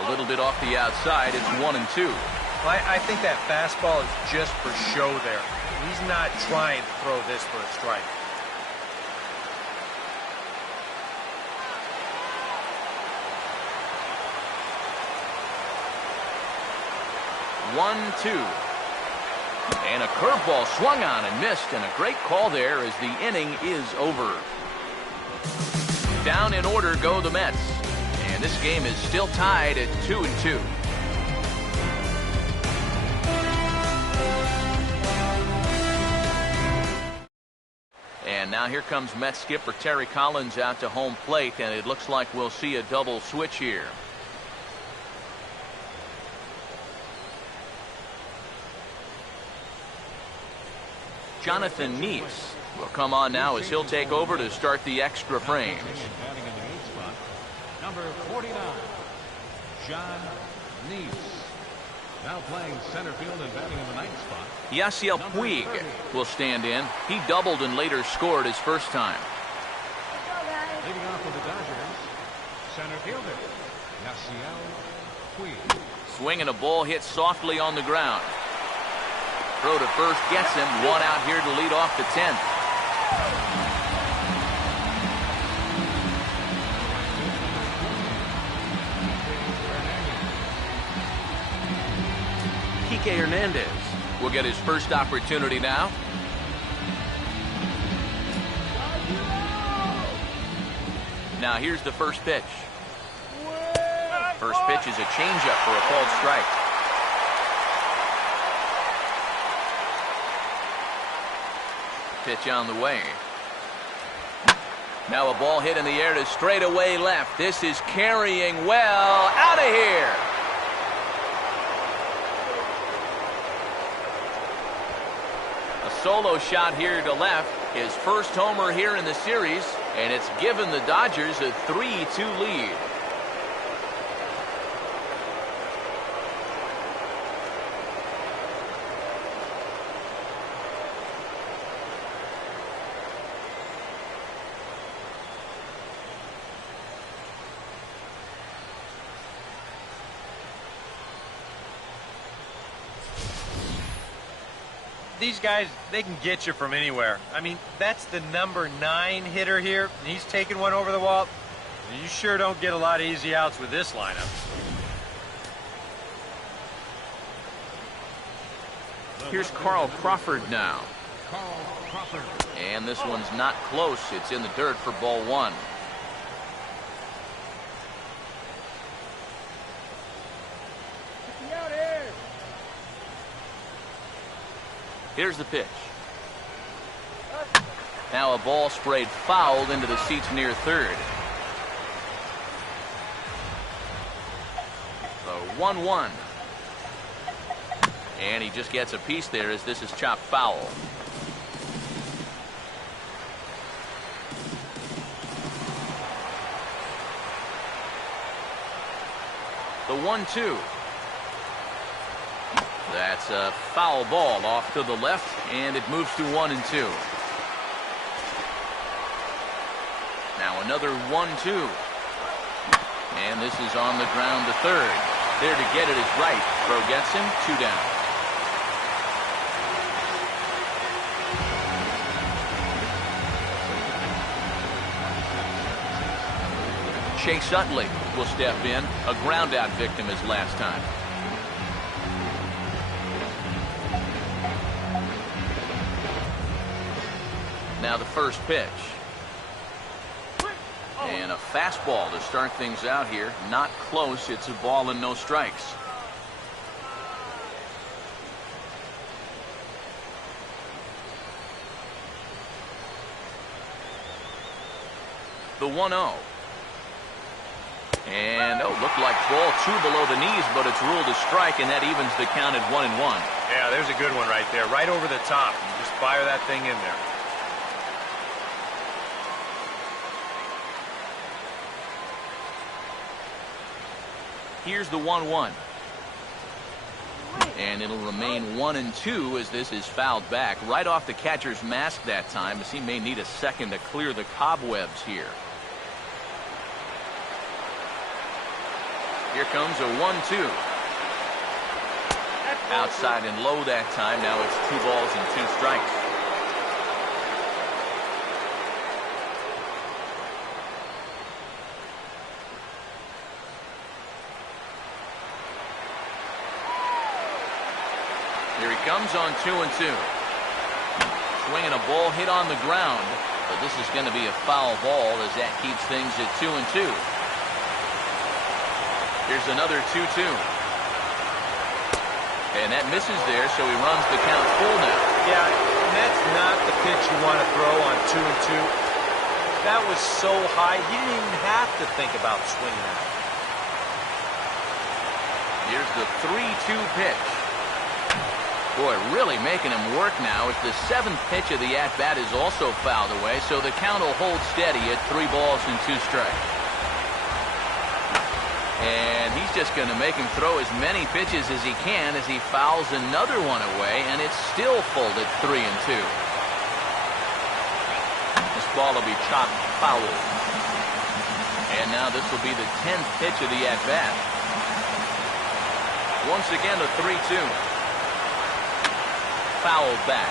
A little bit off the outside. It's 1-2. Well, I think that fastball is just for show there. He's not trying to throw this for a strike. One, two. And a curveball swung on and missed, and a great call there as the inning is over. Down in order go the Mets. And this game is still tied at 2-2. And now here comes Mets skipper Terry Collins out to home plate, and it looks like we'll see a double switch here. Jonathan Nlds will come on now as he'll take over to start the extra frames. Batting in the 8th spot, number 49, John Nlds. Now playing center field and batting in the 9th spot. Yasiel Puig will stand in. He doubled and later scored his first time. Leading off with the Dodgers, center fielder, Yasiel Puig. Swinging a ball hit softly on the ground. Throw to first gets him. One out here to lead off the 10th. Kike Hernandez will get his first opportunity now. Now here's the first pitch. First pitch is a changeup for a called strike. Pitch on the way. Now a ball hit in the air to straightaway left. This is carrying well. Out of here. A solo shot here to left. His first homer here in the series, and it's given the Dodgers a 3-2 lead. These guys, they can get you from anywhere. I mean, that's the number 9 hitter here, and he's taking one over the wall. You sure don't get a lot of easy outs with this lineup. Here's Carl Crawford now. Carl Crawford. And this one's not close. It's in the dirt for ball 1. Here's the pitch. Now a ball sprayed fouled into the seats near third. The 1-1. And he just gets a piece there as this is chopped foul. The 1-2. That's a foul ball off to the left, and it moves to 1-2. Now another 1-2. And this is on the ground to third. There to get it is right. Throw gets him. 2 down. Chase Utley will step in. A ground out victim his last time. Now the first pitch. And a fastball to start things out here. Not close. It's a ball and no strikes. The 1-0. And, looked like ball 2 below the knees, but it's ruled a strike, and that evens the count at 1-1. Yeah, there's a good one right there. Right over the top. You just fire that thing in there. Here's the 1-1. And it'll remain 1-2 as this is fouled back. Right off the catcher's mask that time, as he may need a second to clear the cobwebs here. Here comes a 1-2. Outside and low that time. Now it's 2 balls and 2 strikes. Here he comes on 2-2. Swinging a ball hit on the ground, but this is going to be a foul ball as that keeps things at 2-2. Here's another 2-2. And that misses there, so he runs the count full now. Yeah, and that's not the pitch you want to throw on 2-2. That was so high, he didn't even have to think about swinging at it. Here's the 3-2 pitch. Boy, really making him work now as the 7th pitch of the at-bat is also fouled away, so the count will hold steady at 3 balls and 2 strikes. And he's just going to make him throw as many pitches as he can as he fouls another one away, and it's still full at 3-2. This ball will be chopped foul. And now this will be the 10th pitch of the at-bat. Once again, the 3-2. Fouled back.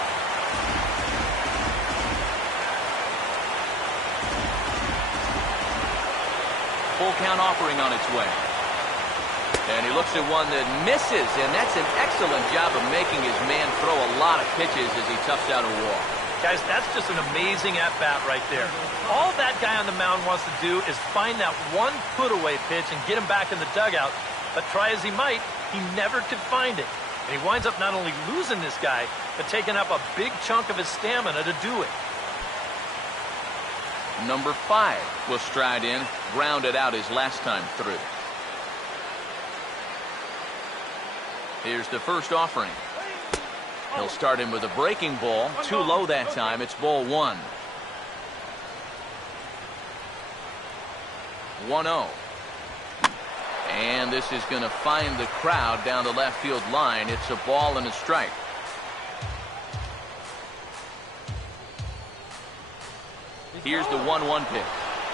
Full count offering on its way. And he looks at one that misses, and that's an excellent job of making his man throw a lot of pitches as he toughs out a walk. Guys, that's just an amazing at-bat right there. All that guy on the mound wants to do is find that one put-away pitch and get him back in the dugout. But try as he might, he never could find it. And he winds up not only losing this guy, but taking up a big chunk of his stamina to do it. Number 5 will stride in, grounded out his last time through. Here's the first offering. He'll start in with a breaking ball. Too low that time. It's ball 1. 1-0. And this is going to find the crowd down the left field line. It's a ball and a strike. Here's the 1-1 pitch.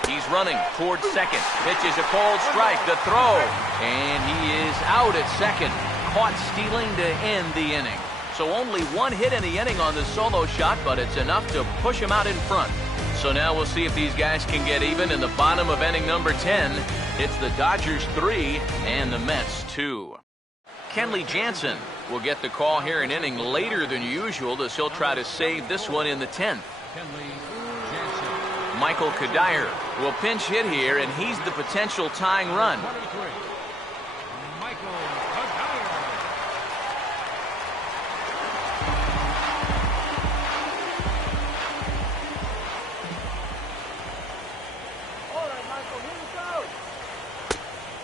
He's running towards second. Pitch is a cold strike. The throw. And he is out at second. Caught stealing to end the inning. So only 1 hit in the inning on the solo shot, but it's enough to push him out in front. So now we'll see if these guys can get even in the bottom of inning number 10. It's the Dodgers 3 and the Mets 2. Kenley Jansen will get the call here in inning later than usual as he'll try to save this one in the 10th. Michael Kadire will pinch hit here, and he's the potential tying run.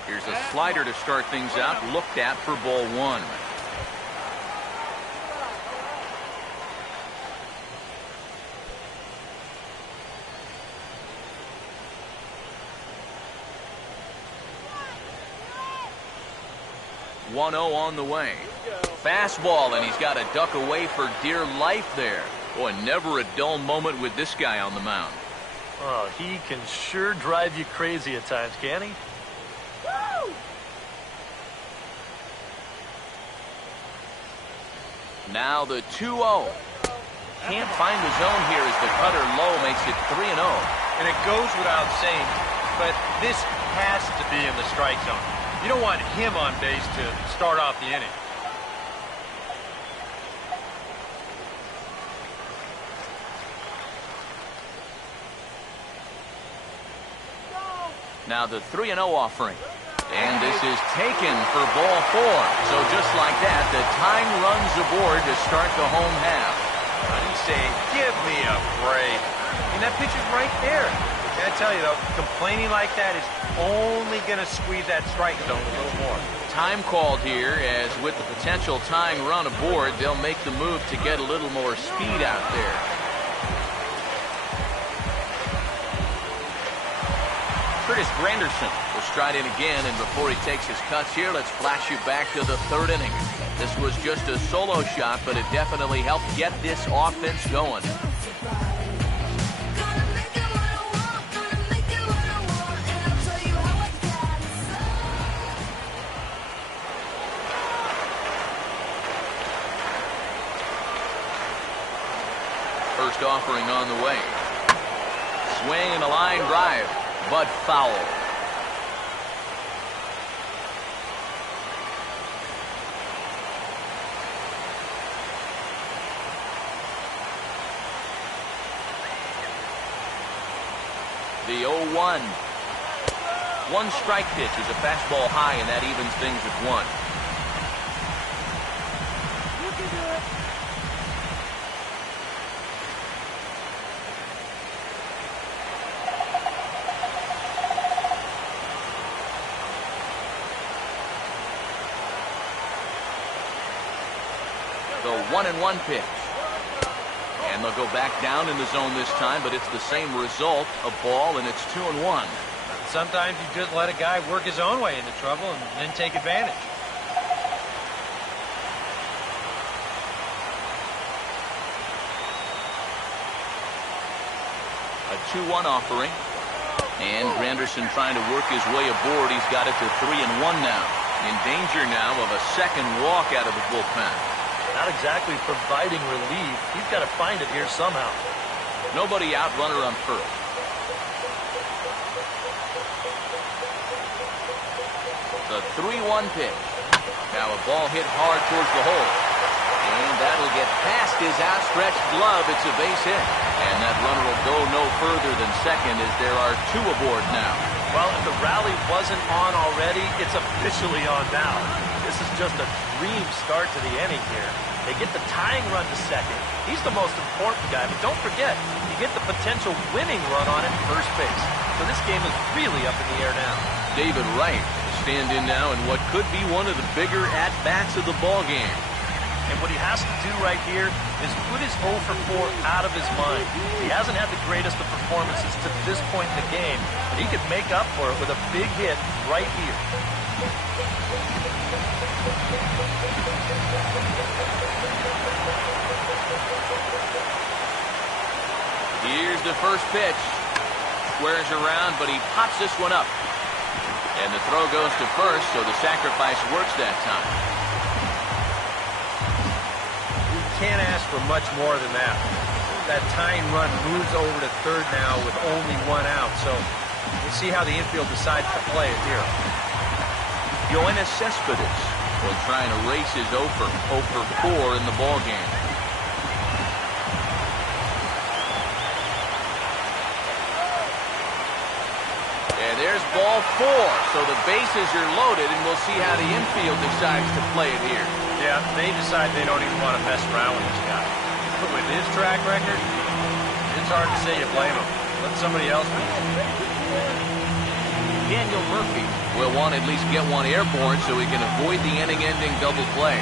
Here's a slider to start things out, looked at for ball 1. On the way. Fastball, and he's got to duck away for dear life there. Boy, never a dull moment with this guy on the mound. Oh, he can sure drive you crazy at times, can't he? Now the 2-0. Can't find the zone here as the cutter low makes it 3-0. And it goes without saying, but this has to be in the strike zone. You don't want him on base to start off the inning. Now the 3-0 offering. And this is taken for ball 4. So just like that, the tying runs aboard to start the home half. You say, give me a break. I mean, that pitch is right there. I tell you, though, complaining like that is only going to squeeze that strike zone a little more. Time called here, as with the potential tying run aboard, they'll make the move to get a little more speed out there. Curtis Granderson will stride in again, and before he takes his cuts here, let's flash you back to the third inning. This was just a solo shot, but it definitely helped get this offense going. First offering on the way. Swing and a line drive, but foul. The 0-1. One strike pitch is a fastball high, and that evens things at 1. You can do it. The 1-1 pitch. And they'll go back down in the zone this time, but it's the same result, a ball, and it's 2-1. Sometimes you just let a guy work his own way into trouble and then take advantage. A 2-1 offering. And Granderson trying to work his way aboard. He's got it to 3-1 now. In danger now of a second walk out of the bullpen. Not exactly providing relief. He's got to find it here somehow. Nobody out, runner on first. The 3-1 pitch. Now a ball hit hard towards the hole. And that'll get past his outstretched glove. It's a base hit. And that runner will go no further than second as there are 2 aboard now. Well, if the rally wasn't on already, it's officially on now. This is just a dream start to the inning here. They get the tying run to second. He's the most important guy, but don't forget, you get the potential winning run on at first base. So this game is really up in the air now. David Wright will stand in now in what could be one of the bigger at-bats of the ball game. And what he has to do right here is put his 0 for 4 out of his mind. He hasn't had the greatest of performances to this point in the game, but he could make up for it with a big hit right here. Here's the first pitch. Squares around, but he pops this one up. And the throw goes to first, so the sacrifice works that time. Can't ask for much more than that. That tying run moves over to third now with only 1 out, so we'll see how the infield decides to play it here. Yoenis Cespedes will try and erase his 0 for 4 in the ball game. And there's ball 4, so the bases are loaded, and we'll see how the infield decides to play it here. Yeah, they decide they don't even want to mess around with this guy. But with his track record, it's hard to say you blame him. Let somebody else do it. Daniel Murphy will want to at least get one airborne so he can avoid the inning-ending double play.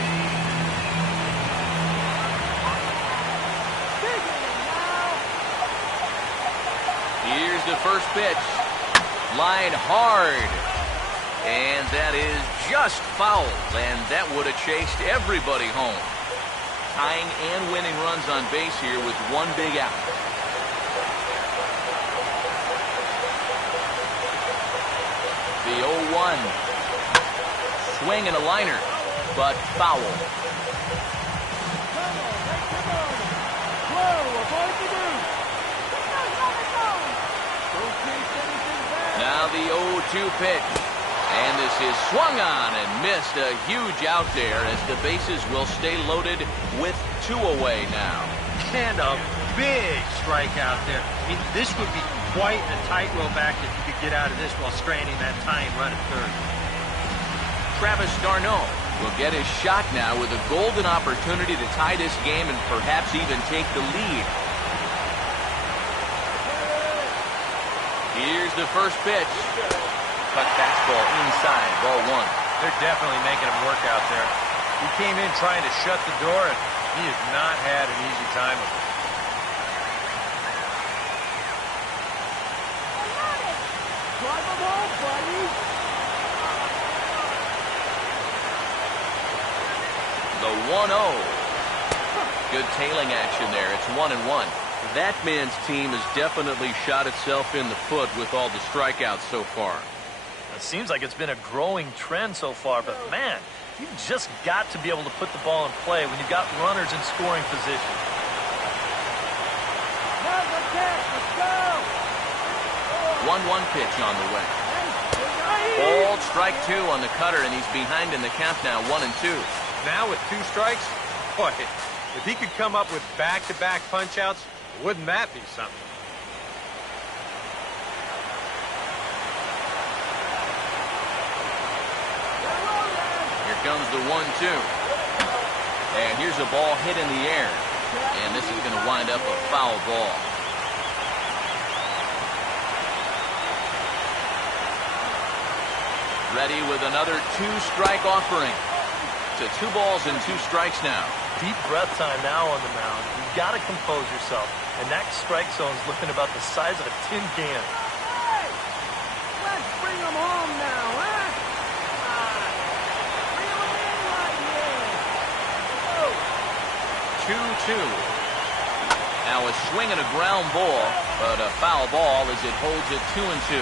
Here's the first pitch. Line hard. And that is just foul, and that would have chased everybody home. Tying and winning runs on base here with 1 big out. The 0-1. Swing and a liner, but foul. Now the 0-2 pitch. And this is swung on and missed. A huge out there as the bases will stay loaded with 2 away now. And a big strikeout there. I mean, this would be quite a tightrope act if you could get out of this while straining that tying run at third. Travis d'Arnaud will get his shot now with a golden opportunity to tie this game and perhaps even take the lead. Here's the first pitch. Cut fastball inside, ball 1. They're definitely making him work out there. He came in trying to shut the door, and he has not had an easy time with it. Drive him home, buddy. The 1-0. Good tailing action there. It's 1-1. That man's team has definitely shot itself in the foot with all the strikeouts so far. It seems like it's been a growing trend so far, but man, you've just got to be able to put the ball in play when you've got runners in scoring position. Now's the catch. Let's go. 1-1 pitch on the way. Ball, strike 2 on the cutter, and he's behind in the count now, 1-2. Now with 2 strikes, boy, if he could come up with back-to-back punch-outs, wouldn't that be something? Here comes the 1-2. And here's a ball hit in the air. And this is going to wind up a foul ball. Ready with another 2-strike offering. To 2 balls and 2 strikes now. Deep breath time now on the mound. You've got to compose yourself. And that strike zone's looking about the size of a tin can. Hey! Let's bring them home now, huh? Reel them in right here. 2-2. Now a swing and a ground ball, but a foul ball as it holds it 2-2.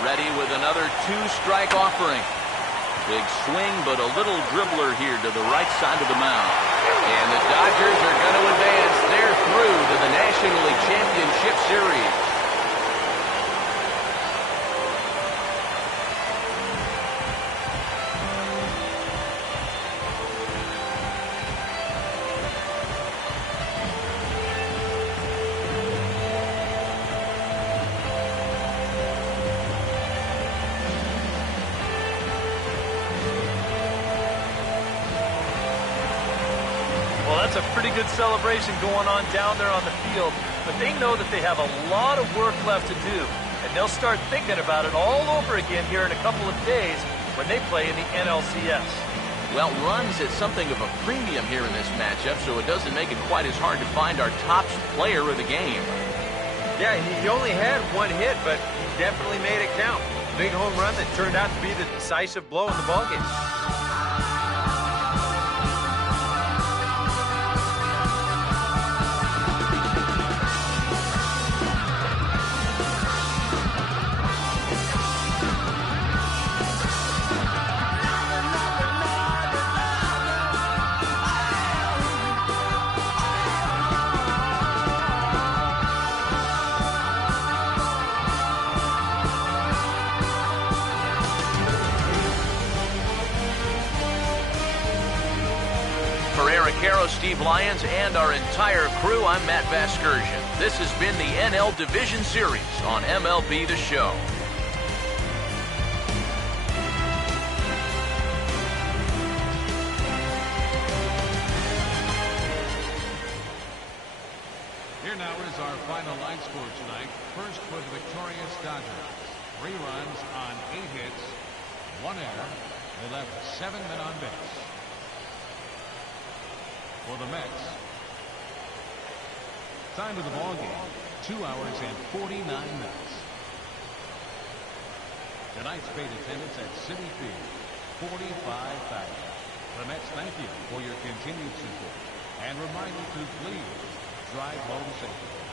Ready with another 2-strike offering. Big swing, but a little dribbler here to the right side of the mound. And the Dodgers are going to advance. They're through to the National League Championship Series. Well, that's a pretty good celebration going on down there on the field, but they know that they have a lot of work left to do, and they'll start thinking about it all over again here in a couple of days when they play in the NLCS. Well, runs at something of a premium here in this matchup, so it doesn't make it quite as hard to find our top player of the game. Yeah, he only had 1 hit, but he definitely made it count. Big home run that turned out to be the decisive blow in the ballgame. Steve Lyons, and our entire crew, I'm Matt Vasgersian. This has been the NL Division Series on MLB The Show. Here now is our final line score tonight. First for the victorious Dodgers. 3 runs on 8 hits, 1 error. They left 7 men on base. For the Mets, time of the ball game, 2 hours and 49 minutes. Tonight's paid attendance at Citi Field, 45,000. The Mets thank you for your continued support and remind you to please drive home safely.